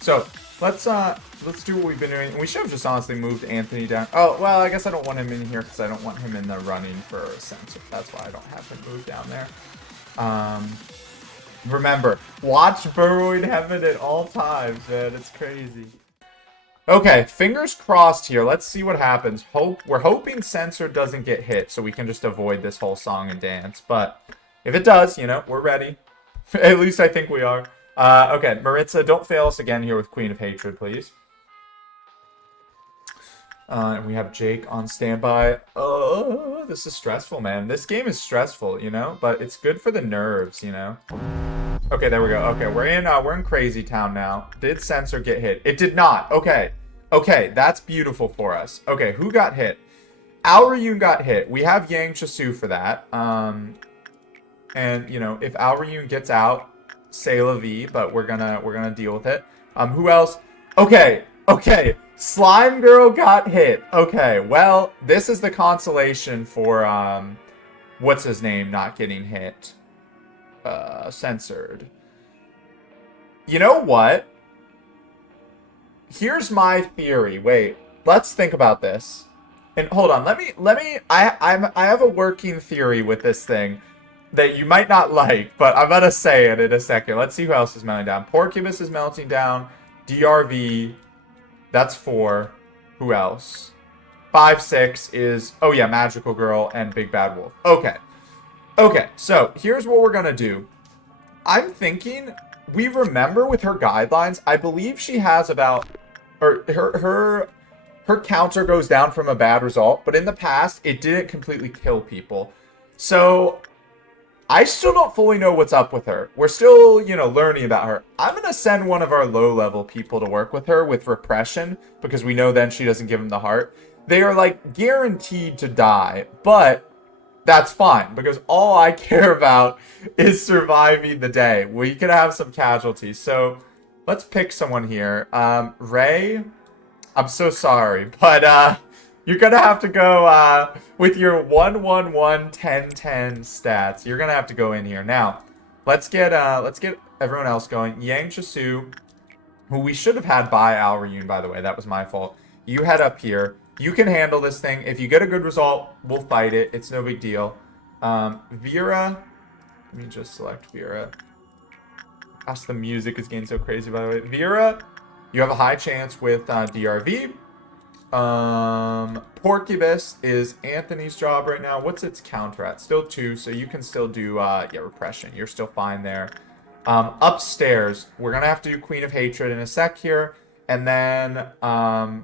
So let's do what we've been doing. We should have just honestly moved Anthony down. Oh well, I guess I don't want him in here because I don't want him in the running for Censored. That's why I don't have him moved down there. Remember, watch Burrowing Heaven at all times, man. It's crazy. Okay, fingers crossed here. Let's see what happens. We're hoping Censored doesn't get hit, so we can just avoid this whole song and dance. But if it does, we're ready. At least I think we are. Okay, Maritza, don't fail us again here with Queen of Hatred, please. And we have Jake on standby. Oh, this is stressful, man. This game is stressful, but it's good for the nerves, Okay, there we go. Okay, we're in Crazy Town now. Did Censored get hit? It did not. Okay, that's beautiful for us. Okay, who got hit? Aoryun got hit. We have Yang Chasu for that. And if Aoryun gets out, c'est la vie, but we're gonna deal with it. Who else? Okay, okay. Slime Girl got hit. Okay, well, this is the consolation for, what's his name not getting hit? Censored. You know what? Here's my theory. Wait, let's think about this. And hold on, I have a working theory with this thing that you might not like, but I'm gonna say it in a second. Let's see who else is melting down. Porcubus is melting down. DRV, that's 4. Who else? 5, 6 is, oh yeah, Magical Girl and Big Bad Wolf. Okay. Okay, so here's what we're gonna do. I'm thinking, we remember with her guidelines, I believe she has about, or her counter goes down from a bad result, but in the past, it didn't completely kill people. So, I still don't fully know what's up with her. We're still, you know, learning about her. I'm going to send one of our low-level people to work with her with repression, because we know then she doesn't give him the heart. They are, like, guaranteed to die, but that's fine, because all I care about is surviving the day. We could have some casualties, so let's pick someone here. Ray, I'm so sorry, but you're gonna have to go with your 111 1010 stats. You're gonna have to go in here now. Let's get everyone else going. Yang Chasu, who we should have had by Al Ryun, by the way. That was my fault. You head up here. You can handle this thing. If you get a good result, we'll fight it. It's no big deal. Vera, let me just select Vera. Gosh, the music is getting so crazy, by the way. Vera, you have a high chance with DRV. Porcubus is Anthony's job right now. What's its counter at? Still 2, so you can still do, yeah, repression. You're still fine there. Upstairs, we're going to have to do Queen of Hatred in a sec here. And then,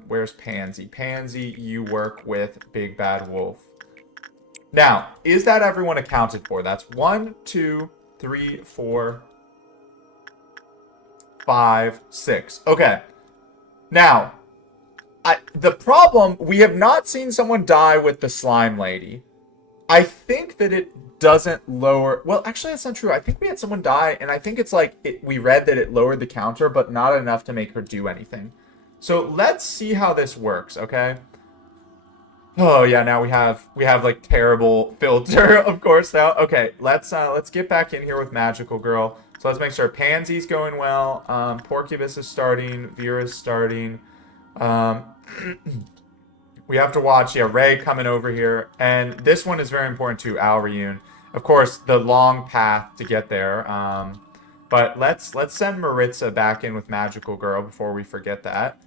where's Pansy? Pansy, you work with Big Bad Wolf. Now, is that everyone accounted for? That's 1, 2, 3, 4, 5, 6. Okay. Now, the problem, we have not seen someone die with the slime lady. I think that it doesn't lower... Well, actually, that's not true. I think we had someone die, and I think it's like... we read that it lowered the counter, but not enough to make her do anything. So let's see how this works, okay? Oh, yeah, now we have like, terrible filter, of course, now. Okay, let's get back in here with Magical Girl. So let's make sure Pansy's going well. Porcubus is starting. Vera's starting. We have to watch, yeah, Ray coming over here. And this one is very important too, Al Ryun. Of course, the long path to get there. But let's send Maritza back in with Magical Girl before we forget that.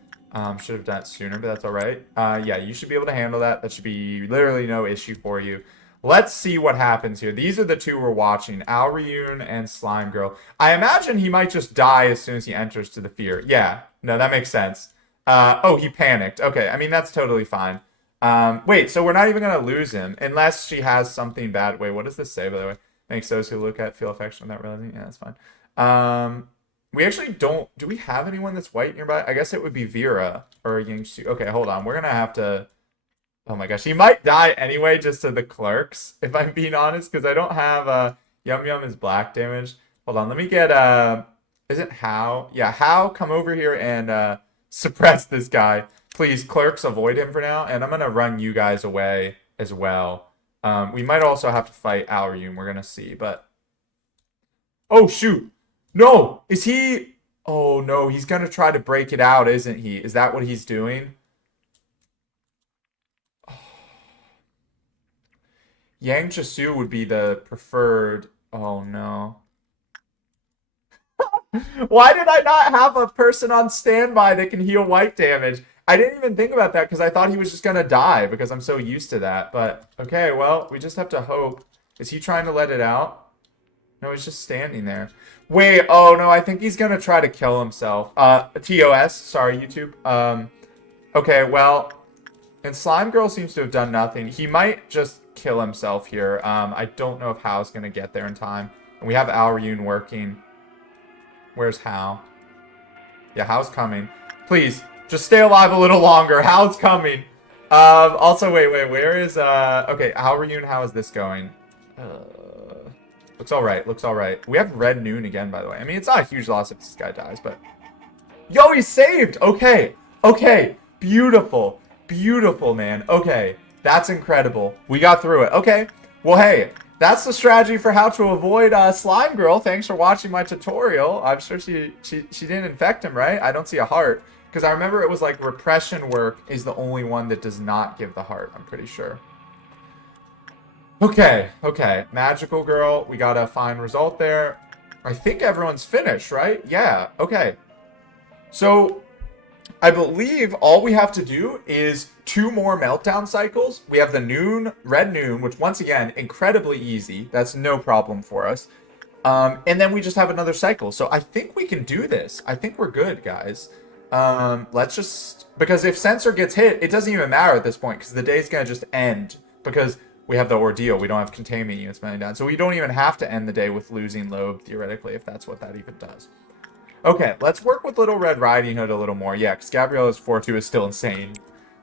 Should have done it sooner, but that's all right. Yeah, you should be able to handle that. That should be literally no issue for you. Let's see what happens here. These are the two we're watching, Al Ryun and Slime Girl. I imagine he might just die as soon as he enters to the fear. Yeah, no, that makes sense. Oh, he panicked. Okay, I mean, that's totally fine. Wait, so we're not even going to lose him unless she has something bad. Wait, what does this say, by the way? Makes those who look at feel affection without realizing. Yeah, that's fine. We actually don't... Do we have anyone that's white nearby? I guess it would be Vera or Yingxu. Okay, hold on. We're going to have to... Oh my gosh, he might die anyway just to the clerks, if I'm being honest, because I don't have... Yum Yum is black damage. Hold on, let me get... Is it How? Yeah, How, come over here and suppress this guy. Please, clerks, avoid him for now, and I'm going to run you guys away as well. We might also have to fight Al Ryun. We're going to see, but... Oh, shoot! No! Is he... Oh, no. He's going to try to break it out, isn't he? Is that what he's doing? Oh. Yang Chasu would be the preferred... Oh, no. Why did I not have a person on standby that can heal white damage? I didn't even think about that because I thought he was just going to die because I'm so used to that. But, okay, well, we just have to hope. Is he trying to let it out? No, he's just standing there. Wait, oh no, I think he's gonna try to kill himself. TOS, sorry, YouTube. Okay, well, and Slime Girl seems to have done nothing. He might just kill himself here. I don't know if Hal's gonna get there in time. And we have Al Ryun working. Where's Hal? Yeah, Hal's coming. Please, just stay alive a little longer. Hal's coming. Also, wait, where is, okay, Al Ryun, how is this going? Looks alright, looks alright. We have Red Noon again, by the way. I mean, it's not a huge loss if this guy dies, but... Yo, he saved! Okay. Okay. Beautiful. Beautiful, man. Okay. That's incredible. We got through it. Okay. Well, hey. That's the strategy for how to avoid Slime Girl. Thanks for watching my tutorial. I'm sure she didn't infect him, right? I don't see a heart. Because I remember it was like repression work is the only one that does not give the heart. I'm pretty sure. Okay. Okay. Magical Girl. We got a fine result there. I think everyone's finished, right? Yeah. Okay. So I believe all we have to do is 2 more meltdown cycles. We have the noon, red noon, which once again, incredibly easy. That's no problem for us. And then we just have another cycle. So I think we can do this. I think we're good, guys. Let's just... Because if Censored gets hit, it doesn't even matter at this point because the day's going to just end. Because we have the ordeal. We don't have containment units melting down. So we don't even have to end the day with losing Lobe, theoretically, if that's what that even does. Okay, let's work with Little Red Riding Hood a little more. Yeah, because Gabriella's 4-2 is still insane.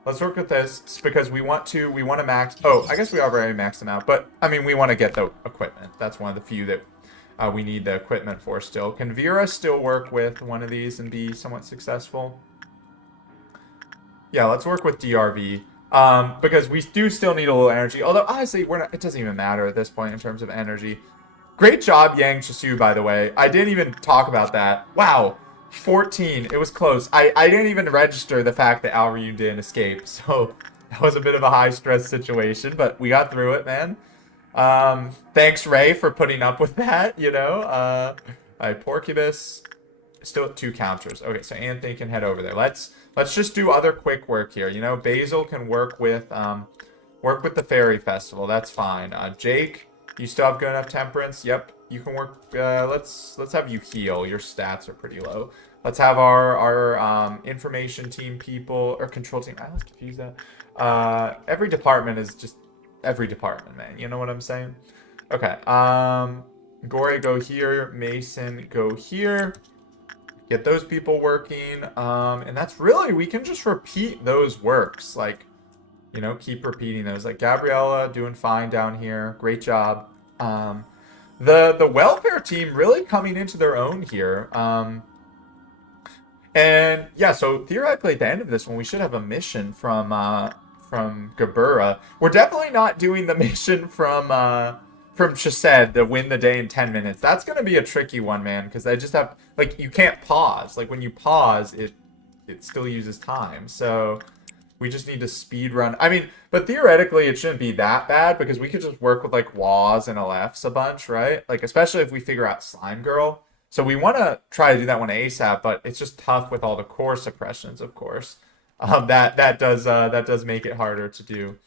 Let's work with this because we want to max... Oh, I guess we already maxed them out. But, I mean, we want to get the equipment. That's one of the few that we need the equipment for still. Can Vera still work with one of these and be somewhat successful? Yeah, let's work with DRV. Because we do still need a little energy. Although, honestly, it doesn't even matter at this point in terms of energy. Great job, Yang Chisu, by the way. I didn't even talk about that. Wow. 14. It was close. I didn't even register the fact that Alryun didn't escape. So, that was a bit of a high-stress situation. But we got through it, man. Thanks, Ray, for putting up with that, you know. Porcubus. Still at 2 counters. Okay, so Anthony can head over there. Let's just do other quick work here. You know, Basil can work with the Fairy Festival. That's fine. Jake... You still have good enough temperance? Yep. You can work... let's have you heal. Your stats are pretty low. Let's have our information team people... Or control team. I always confuse that. Every department is just... Every department, man. You know what I'm saying? Okay. Gore, go here. Mason, go here. Get those people working. And that's really... We can just repeat those works. Like... You know, keep repeating those. Like Gabriella doing fine down here. Great job. The welfare team really coming into their own here. And yeah, so theoretically at the end of this one, we should have a mission from Gabura. We're definitely not doing the mission from Chesed to win the day in 10 minutes. That's going to be a tricky one, man, because I just have, like, you can't pause. Like, when you pause, it still uses time. So... We just need to speed run. I mean, but theoretically, it shouldn't be that bad because we could just work with like WAs and LFs a bunch, right? Like, especially if we figure out Slime Girl. So we want to try to do that one ASAP, but it's just tough with all the core suppressions, of course. That does make it harder to do.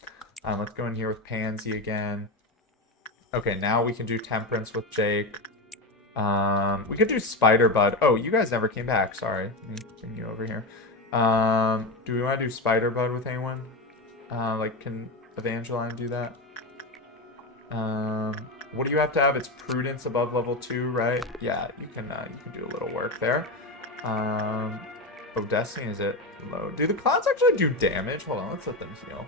Let's go in here with Pansy again. Okay, now we can do Temperance with Jake. We could do Spider Bud. Oh, you guys never came back. Sorry. Let me bring you over here. Do we want to do Spider Bud with anyone? Like, can Evangeline do that? What do you have to have? It's Prudence above level 2, right? Yeah, you can do a little work there. Oh, Destiny is it low? Do the clowns actually do damage? Hold on, let's let them heal.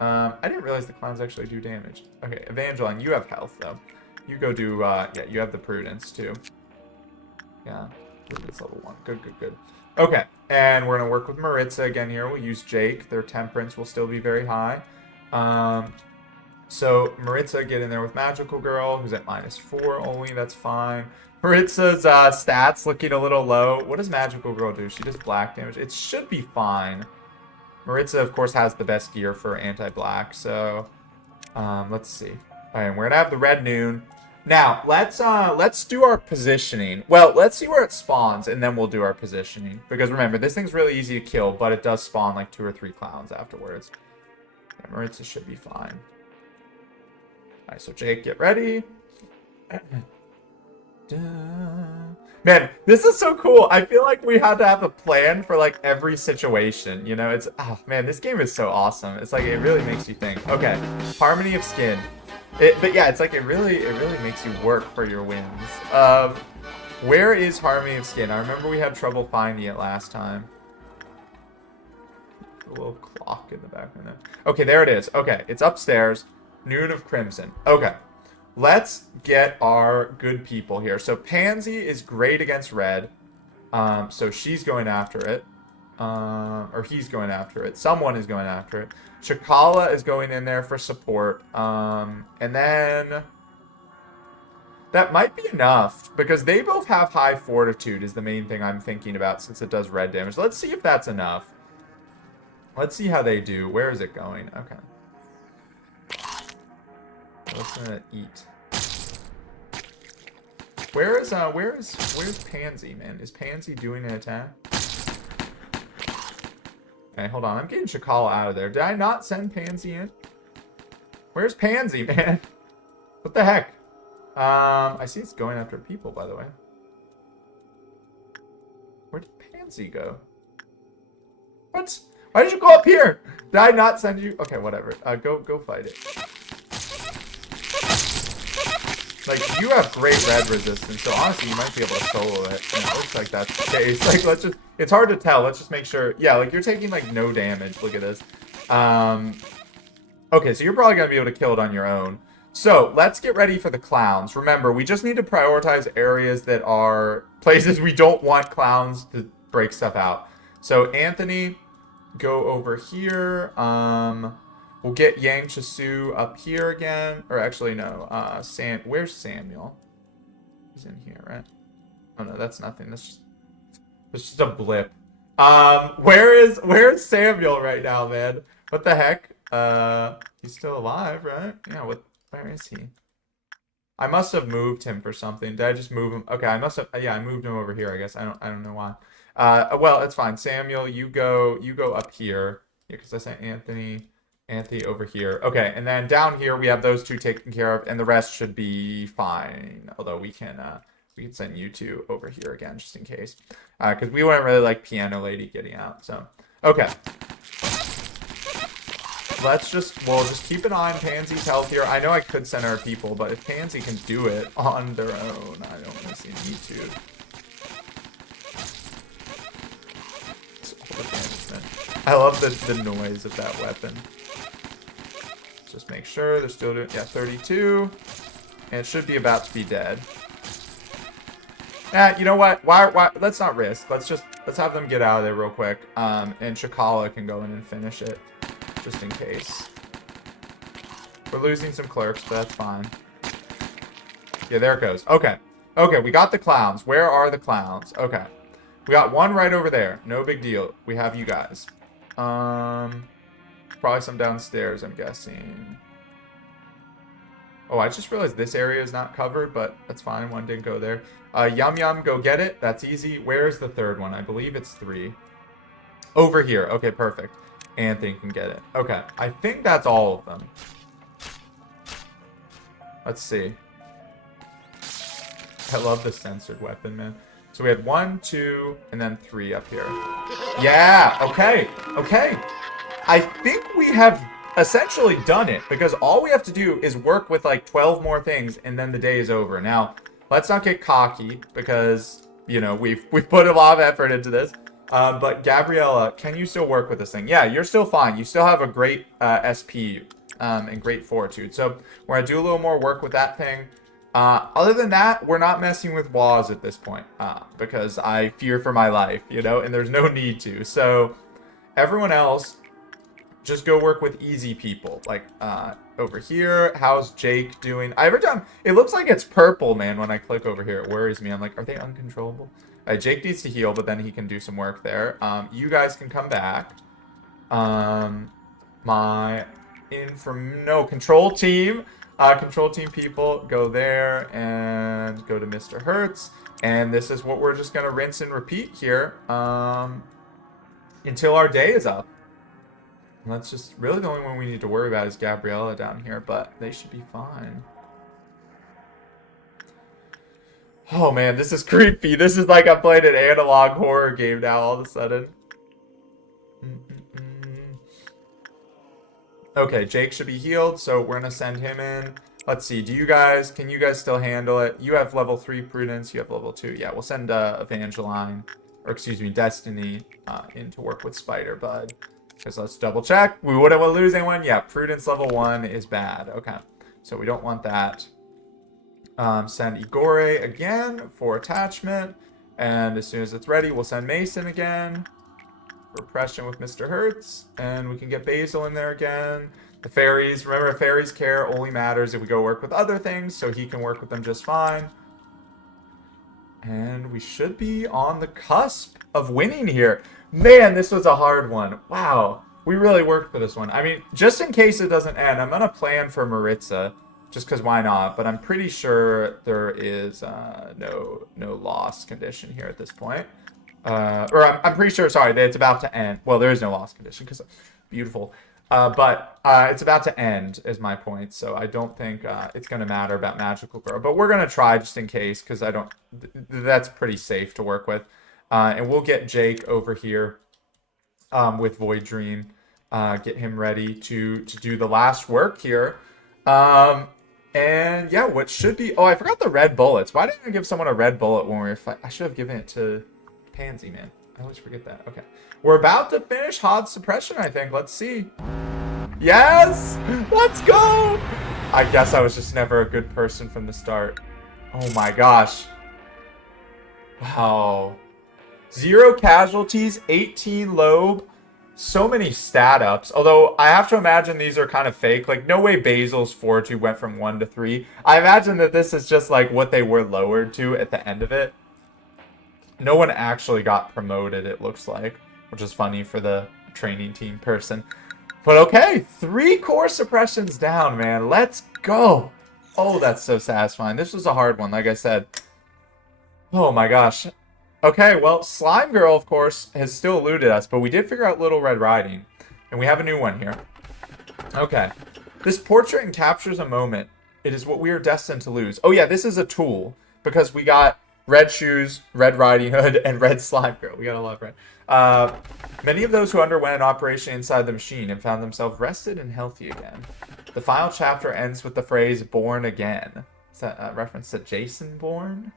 I didn't realize the clowns actually do damage. Okay, Evangeline, you have health, though. You go do, yeah, you have the Prudence, too. Yeah, Prudence level 1. Good, good, good. Okay, and we're going to work with Maritza again here. We'll use Jake. Their temperance will still be very high. So Maritza, get in there with Magical Girl, who's at -4 only. That's fine. Maritza's stats looking a little low. What does Magical Girl do? She does black damage. It should be fine. Maritza, of course, has the best gear for anti-black. So let's see. All right, we're going to have the Red Noon. Now, let's do our positioning. Well, let's see where it spawns, and then we'll do our positioning. Because remember, this thing's really easy to kill, but it does spawn like 2 or 3 clowns afterwards. Yeah, Maritza should be fine. Alright, so Jake, get ready. Man, this is so cool. I feel like we had to have a plan for like every situation. You know, it's, oh man, this game is so awesome. It's like, it really makes you think. Okay, Harmony of Skin. But yeah, it's like it really makes you work for your wins. Where is Harmony of Skin? I remember we had trouble finding it last time. A little clock in the background there. Okay, there it is. Okay, it's upstairs. Noon of Crimson. Okay, let's get our good people here. So Pansy is great against red. So she's going after it. Or he's going after it. Someone is going after it. Chakala is going in there for support. And then that might be enough because they both have high fortitude is the main thing I'm thinking about since it does red damage. Let's see if that's enough. Let's see how they do. Where is it going? Okay. Let's eat. Where's Pansy, man? Is Pansy doing an attack? Okay, hold on. I'm getting Chakala out of there. Did I not send Pansy in? Where's Pansy, man? What the heck? I see it's going after people, by the way. Where did Pansy go? What? Why did you go up here? Did I not send you? Okay, whatever. Go fight it. Like, you have great red resistance, so honestly, you might be able to solo it. And it looks like that's the case. Like, let's just... It's hard to tell. Let's just make sure... Yeah, like, you're taking, like, no damage. Look at this. Okay, so you're probably going to be able to kill it on your own. So, let's get ready for the clowns. Remember, we just need to prioritize areas that are places we don't want clowns to break stuff out. So, Anthony, go over here. We'll get Yang Chasu up here again. Or actually, no. Where's Samuel? He's in here, right? Oh, no, that's nothing. That's just a blip. Where's Samuel right now, man? What the heck? He's still alive, right? Yeah, where is he? I must have moved him for something. Did I just move him? Okay, I must have... Yeah, I moved him over here, I guess. I don't know why. Well, it's fine. Samuel, you go up here. Yeah, because I said Anthony over here. Okay, and then down here we have those two taken care of, and the rest should be fine. Although we can send you two over here again just in case, because we wouldn't really like Piano Lady getting out. So okay, we'll just keep an eye on Pansy's health here. I know I could send our people, but if Pansy can do it on their own, I don't really see a need to. I love the noise of that weapon. Just make sure they're still doing... Yeah, 32. And it should be about to be dead. You know what? Why? Let's not risk. Let's have them get out of there real quick. And Chakala can go in and finish it. Just in case. We're losing some clerks, but that's fine. Yeah, there it goes. Okay. Okay, we got the clowns. Where are the clowns? Okay. We got one right over there. No big deal. We have you guys. Probably some downstairs, I'm guessing. Oh, I just realized this area is not covered, but that's fine. One didn't go there. Yum Yum, go get it. That's easy. Where's the third one? I believe it's 3. Over here. Okay, perfect. Anthony can get it. Okay, I think that's all of them. Let's see. I love the censored weapon, man. So we had 1, 2, and then 3 up here. Yeah, okay, okay. I think we have essentially done it because all we have to do is work with like 12 more things and then the day is over. Now, let's not get cocky because, you know, we've put a lot of effort into this. But Gabriella, can you still work with this thing? Yeah, you're still fine. You still have a great SP and great fortitude. So we're going to do a little more work with that thing. Other than that, we're not messing with Waz at this point because I fear for my life, you know, and there's no need to. So everyone else, just go work with easy people. Like over here, how's Jake doing? Every time, it looks like it's purple, man, when I click over here. It worries me. I'm like, are they uncontrollable? Jake needs to heal, but then he can do some work there. You guys can come back. Control team. Control team people, go there and go to Mr. Hertz. And this is what we're just going to rinse and repeat here until our day is up. And that's just really the only one we need to worry about is Gabriella down here, but they should be fine. Oh man, this is creepy. This is like I'm playing an analog horror game now all of a sudden. Okay, Jake should be healed, so we're going to send him in. Let's see, can you guys still handle it? You have level 3 Prudence, you have level 2. Yeah, we'll send Evangeline, or excuse me, Destiny, in to work with Spider Bud. Because let's double check. We wouldn't want to lose anyone. Yeah, Prudence level 1 is bad. Okay, so we don't want that. Send Igore again for attachment. And as soon as it's ready, we'll send Mason again. Repression with Mr. Hertz. And we can get Basil in there again. The fairies, remember, fairies' care only matters if we go work with other things, so he can work with them just fine. And we should be on the cusp of winning here. Man, this was a hard one. Wow. We really worked for this one. I mean, just in case it doesn't end, I'm going to plan for Maritza. Just because why not? But I'm pretty sure there is no loss condition here at this point. I'm pretty sure, sorry, that it's about to end. Well, there is no loss condition because beautiful. But it's about to end is my point. So I don't think it's going to matter about Magical Girl. But we're going to try just in case because I don't... that's pretty safe to work with. And we'll get Jake over here with Void Dream. Get him ready to do the last work here. And yeah, what should be... oh, I forgot the red bullets. Why didn't I give someone a red bullet when we were fighting? I should have given it to Pansy, man. I always forget that. Okay. We're about to finish Hod's suppression, I think. Let's see. Yes! Let's go! I guess I was just never a good person from the start. Oh my gosh. Wow. 0 casualties, 18 lobe. So many stat ups. Although, I have to imagine these are kind of fake. Like, no way Basil's fortitude went from 1 to 3. I imagine that this is just like what they were lowered to at the end of it. No one actually got promoted, it looks like. Which is funny for the training team person. But okay, 3 core suppressions down, man. Let's go. Oh, that's so satisfying. This was a hard one, like I said. Oh my gosh. Okay, well, Slime Girl, of course, has still eluded us, but we did figure out Little Red Riding. And we have a new one here. Okay. This portrait encaptures a moment. It is what we are destined to lose. Oh yeah, this is a tool. Because we got Red Shoes, Red Riding Hood, and Red Slime Girl. We got a lot of red. Many of those who underwent an operation inside the machine and found themselves rested and healthy again. The final chapter ends with the phrase, born again. Is that a reference to Jason Bourne?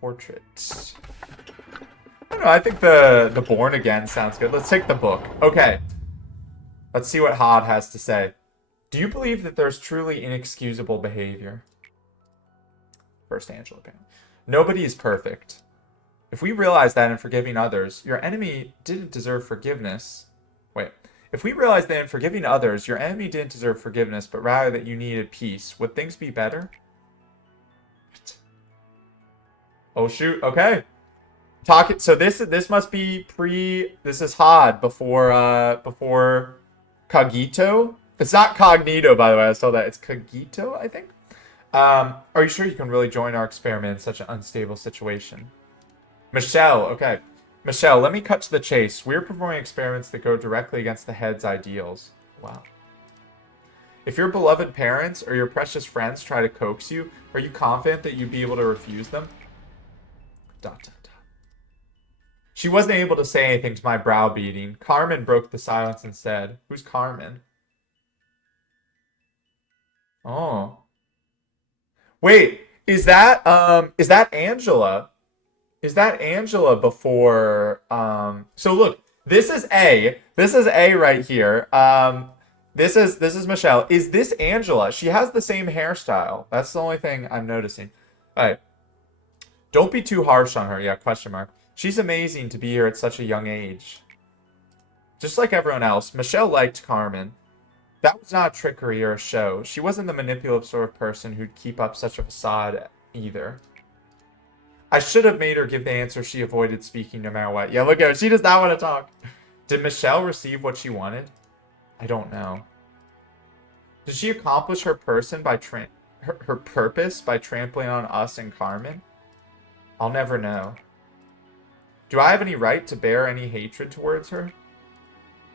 Portrait. I don't know, I think the born again sounds good. Let's take the book. Okay. Let's see what Hod has to say. Do you believe that there's truly inexcusable behavior? First Angela panel. Nobody is perfect. If we realize that in forgiving others, your enemy didn't deserve forgiveness. Wait. If we realize that in forgiving others, your enemy didn't deserve forgiveness, but rather that you needed peace, would things be better? Oh shoot, okay. So this must be this is Hod before Cogito. It's not Cognito, by the way, I was told that. It's Cogito, I think. Are you sure you can really join our experiment in such an unstable situation? Michelle, okay. Michelle, let me cut to the chase. We're performing experiments that go directly against the head's ideals. Wow. If your beloved parents or your precious friends try to coax you, are you confident that you'd be able to refuse them? ... She wasn't able to say anything to my browbeating. Carmen broke the silence instead. Who's Carmen? Oh. Wait, is that Angela? Is that Angela before so look, this is A. This is A right here. This is Michelle. Is this Angela? She has the same hairstyle. That's the only thing I'm noticing. All right. Don't be too harsh on her. Yeah, question mark. She's amazing to be here at such a young age. Just like everyone else, Michelle liked Carmen. That was not trickery or a show. She wasn't the manipulative sort of person who'd keep up such a facade either. I should have made her give the answer she avoided speaking no matter what. Yeah, look at her. She does not want to talk. Did Michelle receive what she wanted? I don't know. Did she accomplish her purpose by trampling on us and Carmen? I'll never know. Do I have any right to bear any hatred towards her?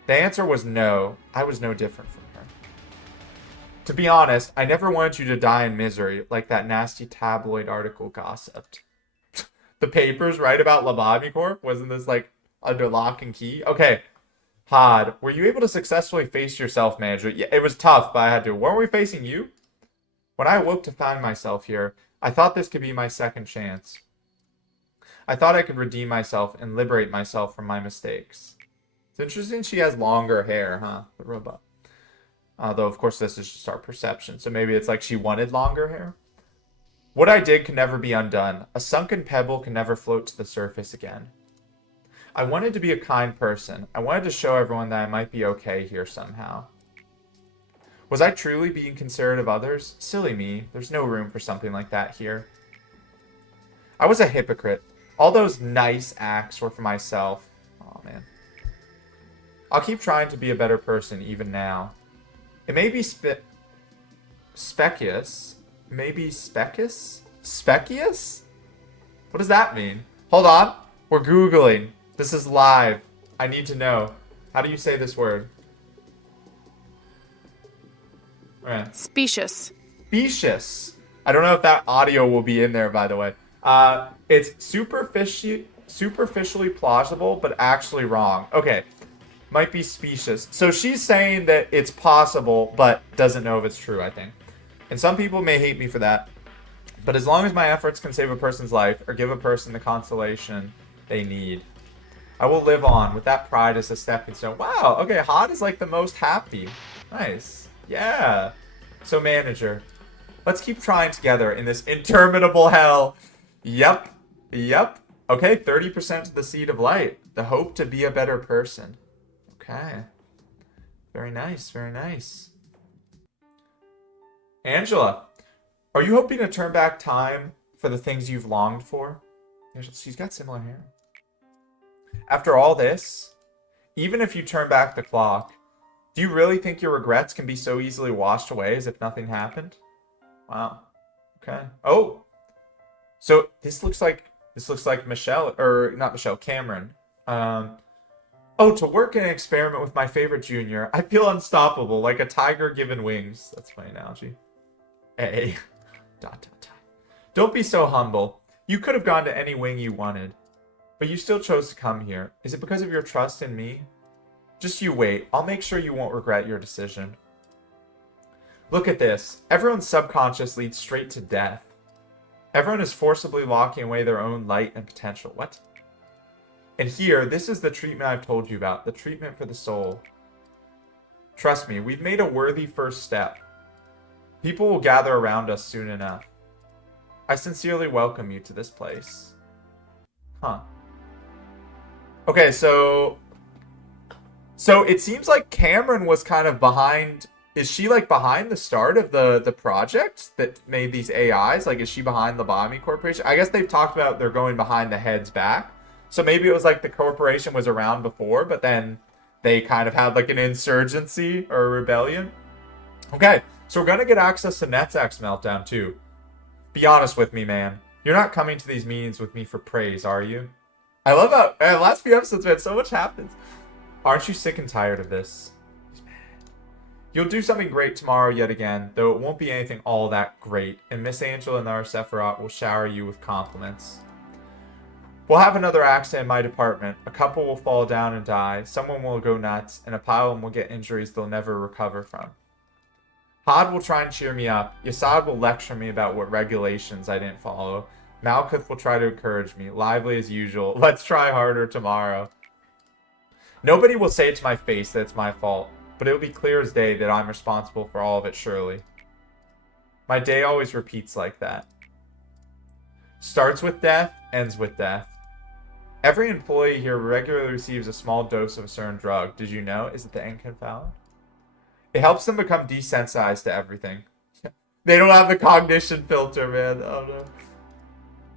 The answer was no. I was no different from her. To be honest, I never wanted you to die in misery, like that nasty tabloid article gossiped. The papers write about Lobotomy Corp? Wasn't this like under lock and key? Okay. Hod, were you able to successfully face your self-manager? Yeah, it was tough, but I had to. Weren't we facing you? When I awoke to find myself here, I thought this could be my second chance. I thought I could redeem myself and liberate myself from my mistakes. It's interesting she has longer hair, huh? The robot. Though, of course, this is just our perception. So maybe it's like she wanted longer hair. What I did can never be undone. A sunken pebble can never float to the surface again. I wanted to be a kind person. I wanted to show everyone that I might be okay here somehow. Was I truly being considerate of others? Silly me. There's no room for something like that here. I was a hypocrite. All those nice acts were for myself. Oh, man. I'll keep trying to be a better person even now. It may be Specious? Maybe Specious? Specious? What does that mean? Hold on. We're Googling. This is live. I need to know. How do you say this word? Okay. Specious. Specious. I don't know if that audio will be in there, by the way. It's superficially plausible, but actually wrong. Okay. Might be specious. So she's saying that it's possible, but doesn't know if it's true, I think. And some people may hate me for that. But as long as my efforts can save a person's life or give a person the consolation they need, I will live on with that pride as a stepping stone. Wow, okay, Hod is like the most happy. Nice. Yeah. So manager, let's keep trying together in this interminable hell. Yep. Yep. Okay, 30% to the seed of light. The hope to be a better person. Okay. Very nice, very nice. Angela, are you hoping to turn back time for the things you've longed for? She's got similar hair. After all this, even if you turn back the clock, do you really think your regrets can be so easily washed away as if nothing happened? Wow. Okay. Oh. So this looks like Michelle, or not Michelle, Cameron. Oh, to work in an experiment with my favorite junior, I feel unstoppable, like a tiger given wings. That's my analogy. A. ... Don't be so humble. You could have gone to any wing you wanted, but you still chose to come here. Is it because of your trust in me? Just you wait. I'll make sure you won't regret your decision. Look at this. Everyone's subconscious leads straight to death. Everyone is forcibly locking away their own light and potential. What? And here, this is the treatment I've told you about. The treatment for the soul. Trust me, we've made a worthy first step. People will gather around us soon enough. I sincerely welcome you to this place. Huh. Okay, so it seems like Cameron was kind of behind. Is she like behind the start of the project that made these AIs? Like, is she behind Lobotomy Corporation? I guess they've talked about they're going behind the heads back. So maybe it was like the corporation was around before, but then they kind of had like an insurgency or a rebellion. Okay, so we're going to get access to Netzak's meltdown too. Be honest with me, man. You're not coming to these meetings with me for praise, are you? I love how the last few episodes, man, so much happens. Aren't you sick and tired of this? You'll do something great tomorrow yet again, though it won't be anything all that great, and Miss Angela and our Sephiroth will shower you with compliments. We'll have another accident in my department. A couple will fall down and die, someone will go nuts, and a pile of them will get injuries they'll never recover from. Hod will try and cheer me up. Yasad will lecture me about what regulations I didn't follow. Malkuth will try to encourage me, lively as usual. Let's try harder tomorrow. Nobody will say it to my face that it's my fault, but it will be clear as day that I'm responsible for all of it, surely. My day always repeats like that. Starts with death, ends with death. Every employee here regularly receives a small dose of a certain drug. Did you know? Is it the Enkephalin? It helps them become desensitized to everything. They don't have the cognition filter, man. Oh no.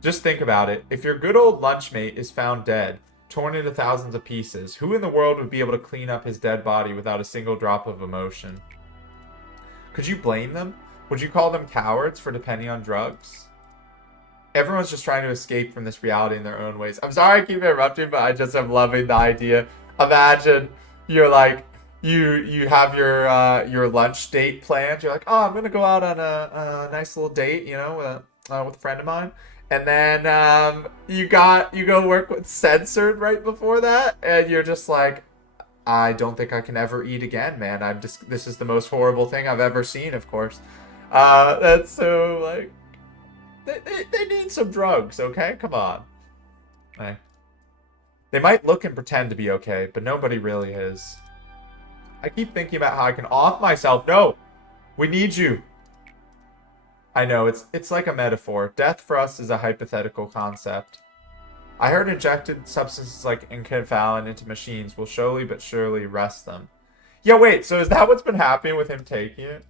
Just think about it. If your good old lunchmate is found dead, torn into thousands of pieces, who in the world would be able to clean up his dead body without a single drop of emotion? Could you blame them? Would you call them cowards for depending on drugs? Everyone's just trying to escape from this reality in their own ways. I'm sorry I keep interrupting, but I just am loving the idea. Imagine you're like, you have your lunch date planned. You're like, oh, I'm gonna go out on a nice little date, you know, with a friend of mine. And then you go work with Censored right before that, and you're just like, I don't think I can ever eat again, man. This is the most horrible thing I've ever seen, of course. That's so like, they need some drugs, okay? Come on. Hey. They might look and pretend to be okay, but nobody really is. I keep thinking about how I can off myself. No, we need you. I know, it's like a metaphor. Death for us is a hypothetical concept. I heard injected substances like enkephalin into machines will slowly but surely rest them. Yeah, wait, so is that what's been happening with him taking it?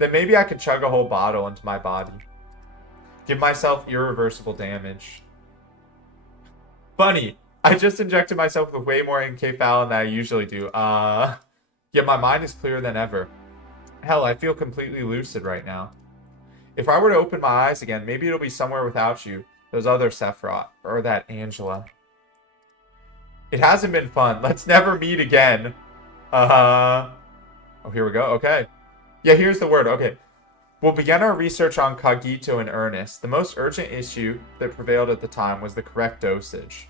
Then maybe I could chug a whole bottle into my body. Give myself irreversible damage. Funny, I just injected myself with way more enkephalin than I usually do. Yet my mind is clearer than ever. Hell, I feel completely lucid right now. If I were to open my eyes again, maybe it'll be somewhere without you. Those other Sephiroth. Or that Angela. It hasn't been fun. Let's never meet again. Oh, here we go. Okay. Yeah, here's the word. Okay. We'll begin our research on Cogito in earnest. The most urgent issue that prevailed at the time was the correct dosage.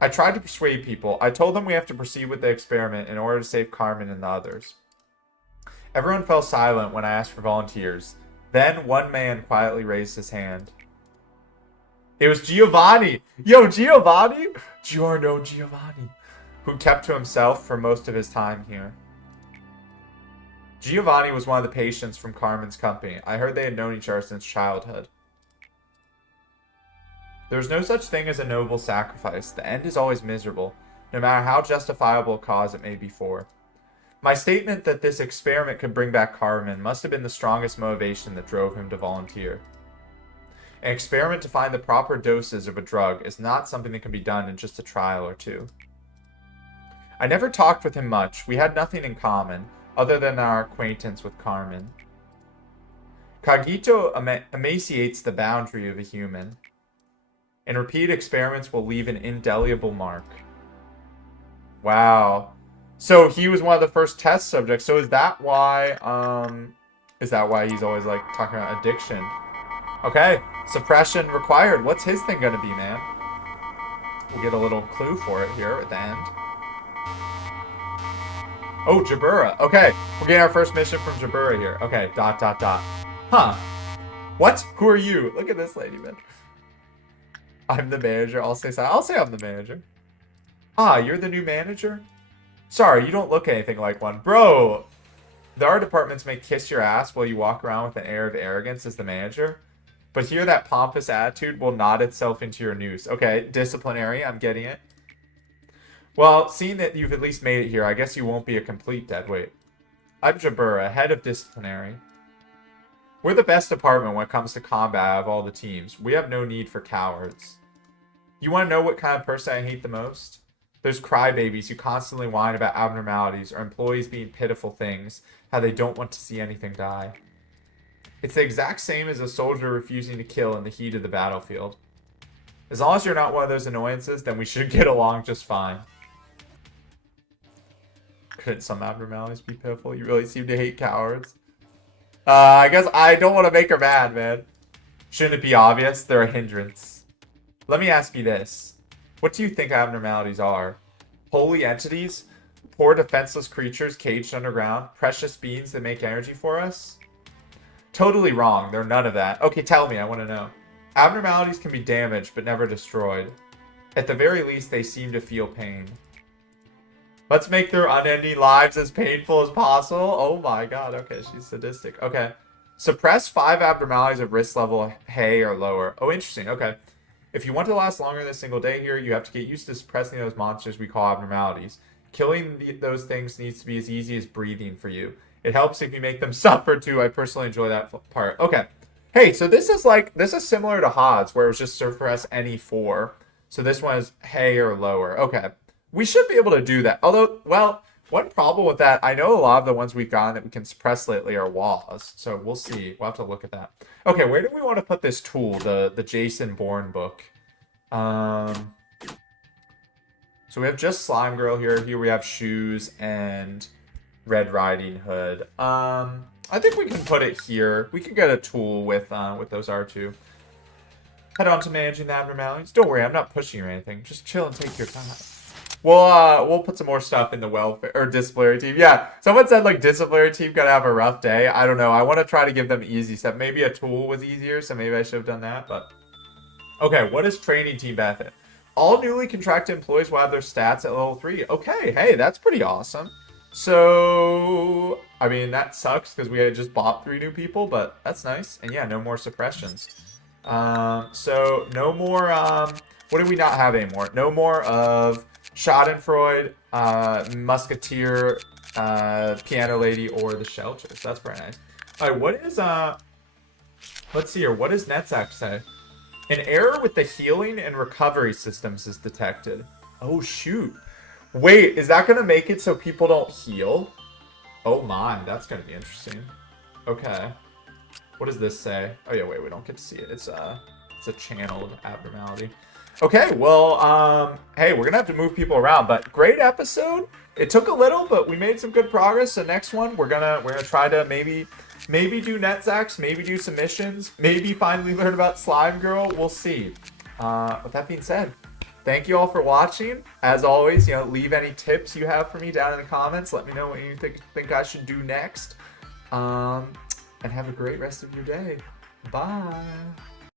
I tried to persuade people. I told them we have to proceed with the experiment in order to save Carmen and the others. Everyone fell silent when I asked for volunteers. Then one man quietly raised his hand. It was Giovanni! Yo, Giovanni! Giorno Giovanni, who kept to himself for most of his time here. Giovanni was one of the patients from Carmen's company. I heard they had known each other since childhood. There's no such thing as a noble sacrifice. The end is always miserable, no matter how justifiable a cause it may be for. My statement that this experiment could bring back Carmen must have been the strongest motivation that drove him to volunteer. An experiment to find the proper doses of a drug is not something that can be done in just a trial or two. I never talked with him much. We had nothing in common, other than our acquaintance with Carmen. Cogito emaciates the boundary of a human, and repeated experiments will leave an indelible mark. Wow. So he was one of the first test subjects. So is that why he's always like talking about addiction? Okay, suppression required. What's his thing gonna be, man? We'll get a little clue for it here at the end. Oh, Jabura. Okay, we're getting our first mission from Jabura here. Okay, ... Huh. What? Who are you? Look at this lady, man. I'm the manager. I'll say I'm the manager. Ah, you're the new manager? Sorry, you don't look anything like one. Bro, the art departments may kiss your ass while you walk around with an air of arrogance as the manager. But here that pompous attitude will nod itself into your noose. Okay, disciplinary, I'm getting it. Well, seeing that you've at least made it here, I guess you won't be a complete deadweight. I'm Jabura, head of disciplinary. We're the best department when it comes to combat out of all the teams. We have no need for cowards. You want to know what kind of person I hate the most? Those crybabies who constantly whine about abnormalities or employees being pitiful things, how they don't want to see anything die. It's the exact same as a soldier refusing to kill in the heat of the battlefield. As long as you're not one of those annoyances, then we should get along just fine. Couldn't some abnormalities be pitiful? You really seem to hate cowards. I guess I don't want to make her mad, man. Shouldn't it be obvious? They're a hindrance. Let me ask you this. What do you think abnormalities are? Holy entities? Poor defenseless creatures caged underground? Precious beings that make energy for us? Totally wrong. They're none of that. Okay, tell me. I want to know. Abnormalities can be damaged, but never destroyed. At the very least, they seem to feel pain. Let's make their unending lives as painful as possible. Oh my god. Okay, she's sadistic. Okay. Suppress 5 abnormalities of risk level hay or lower. Oh, interesting. Okay. If you want to last longer than a single day here, you have to get used to suppressing those monsters we call abnormalities. Killing those things needs to be as easy as breathing for you. It helps if you make them suffer too. I personally enjoy that part. Okay. Hey, so this is similar to HODS, where it was just suppress any 4. So this one is hay or lower. Okay. We should be able to do that. Although, well, one problem with that, I know a lot of the ones we've gotten that we can suppress lately are WAS. So we'll see. We'll have to look at that. Okay, where do we want to put this tool? The Jason Bourne book. So we have just Slime Girl here. Here we have Shoes and Red Riding Hood. I think we can put it here. We can get a tool with those R2. Head on to managing the abnormalities. Don't worry, I'm not pushing you or anything. Just chill and take your time. We'll put some more stuff in the welfare or disciplinary team. Yeah, someone said like disciplinary team gonna have a rough day. I don't know. I want to try to give them easy stuff. Maybe a tool was easier, so maybe I should have done that. But okay, what is training team benefit? All newly contracted employees will have their stats at level 3. Okay, hey, that's pretty awesome. So, I mean, that sucks because we had just bought 3 new people, but that's nice. And yeah, no more suppressions. So no more, what do we not have anymore? No more of Schadenfreude, Musketeer, Piano Lady, or the Shelters. That's very nice. Alright, what is, let's see here. What does Netzach say? An error with the healing and recovery systems is detected. Oh, shoot. Wait, is that going to make it so people don't heal? Oh my, that's going to be interesting. Okay. What does this say? Oh yeah, wait, we don't get to see it. It's a channeled abnormality. Okay, well, hey, we're gonna have to move people around, but great episode. It took a little, but we made some good progress. The next one, we're gonna try to maybe do Netzachs, maybe do some missions, maybe finally learn about Slime Girl. We'll see. With that being said, thank you all for watching. As always, you know, leave any tips you have for me down in the comments. Let me know what you think I should do next. And have a great rest of your day. Bye.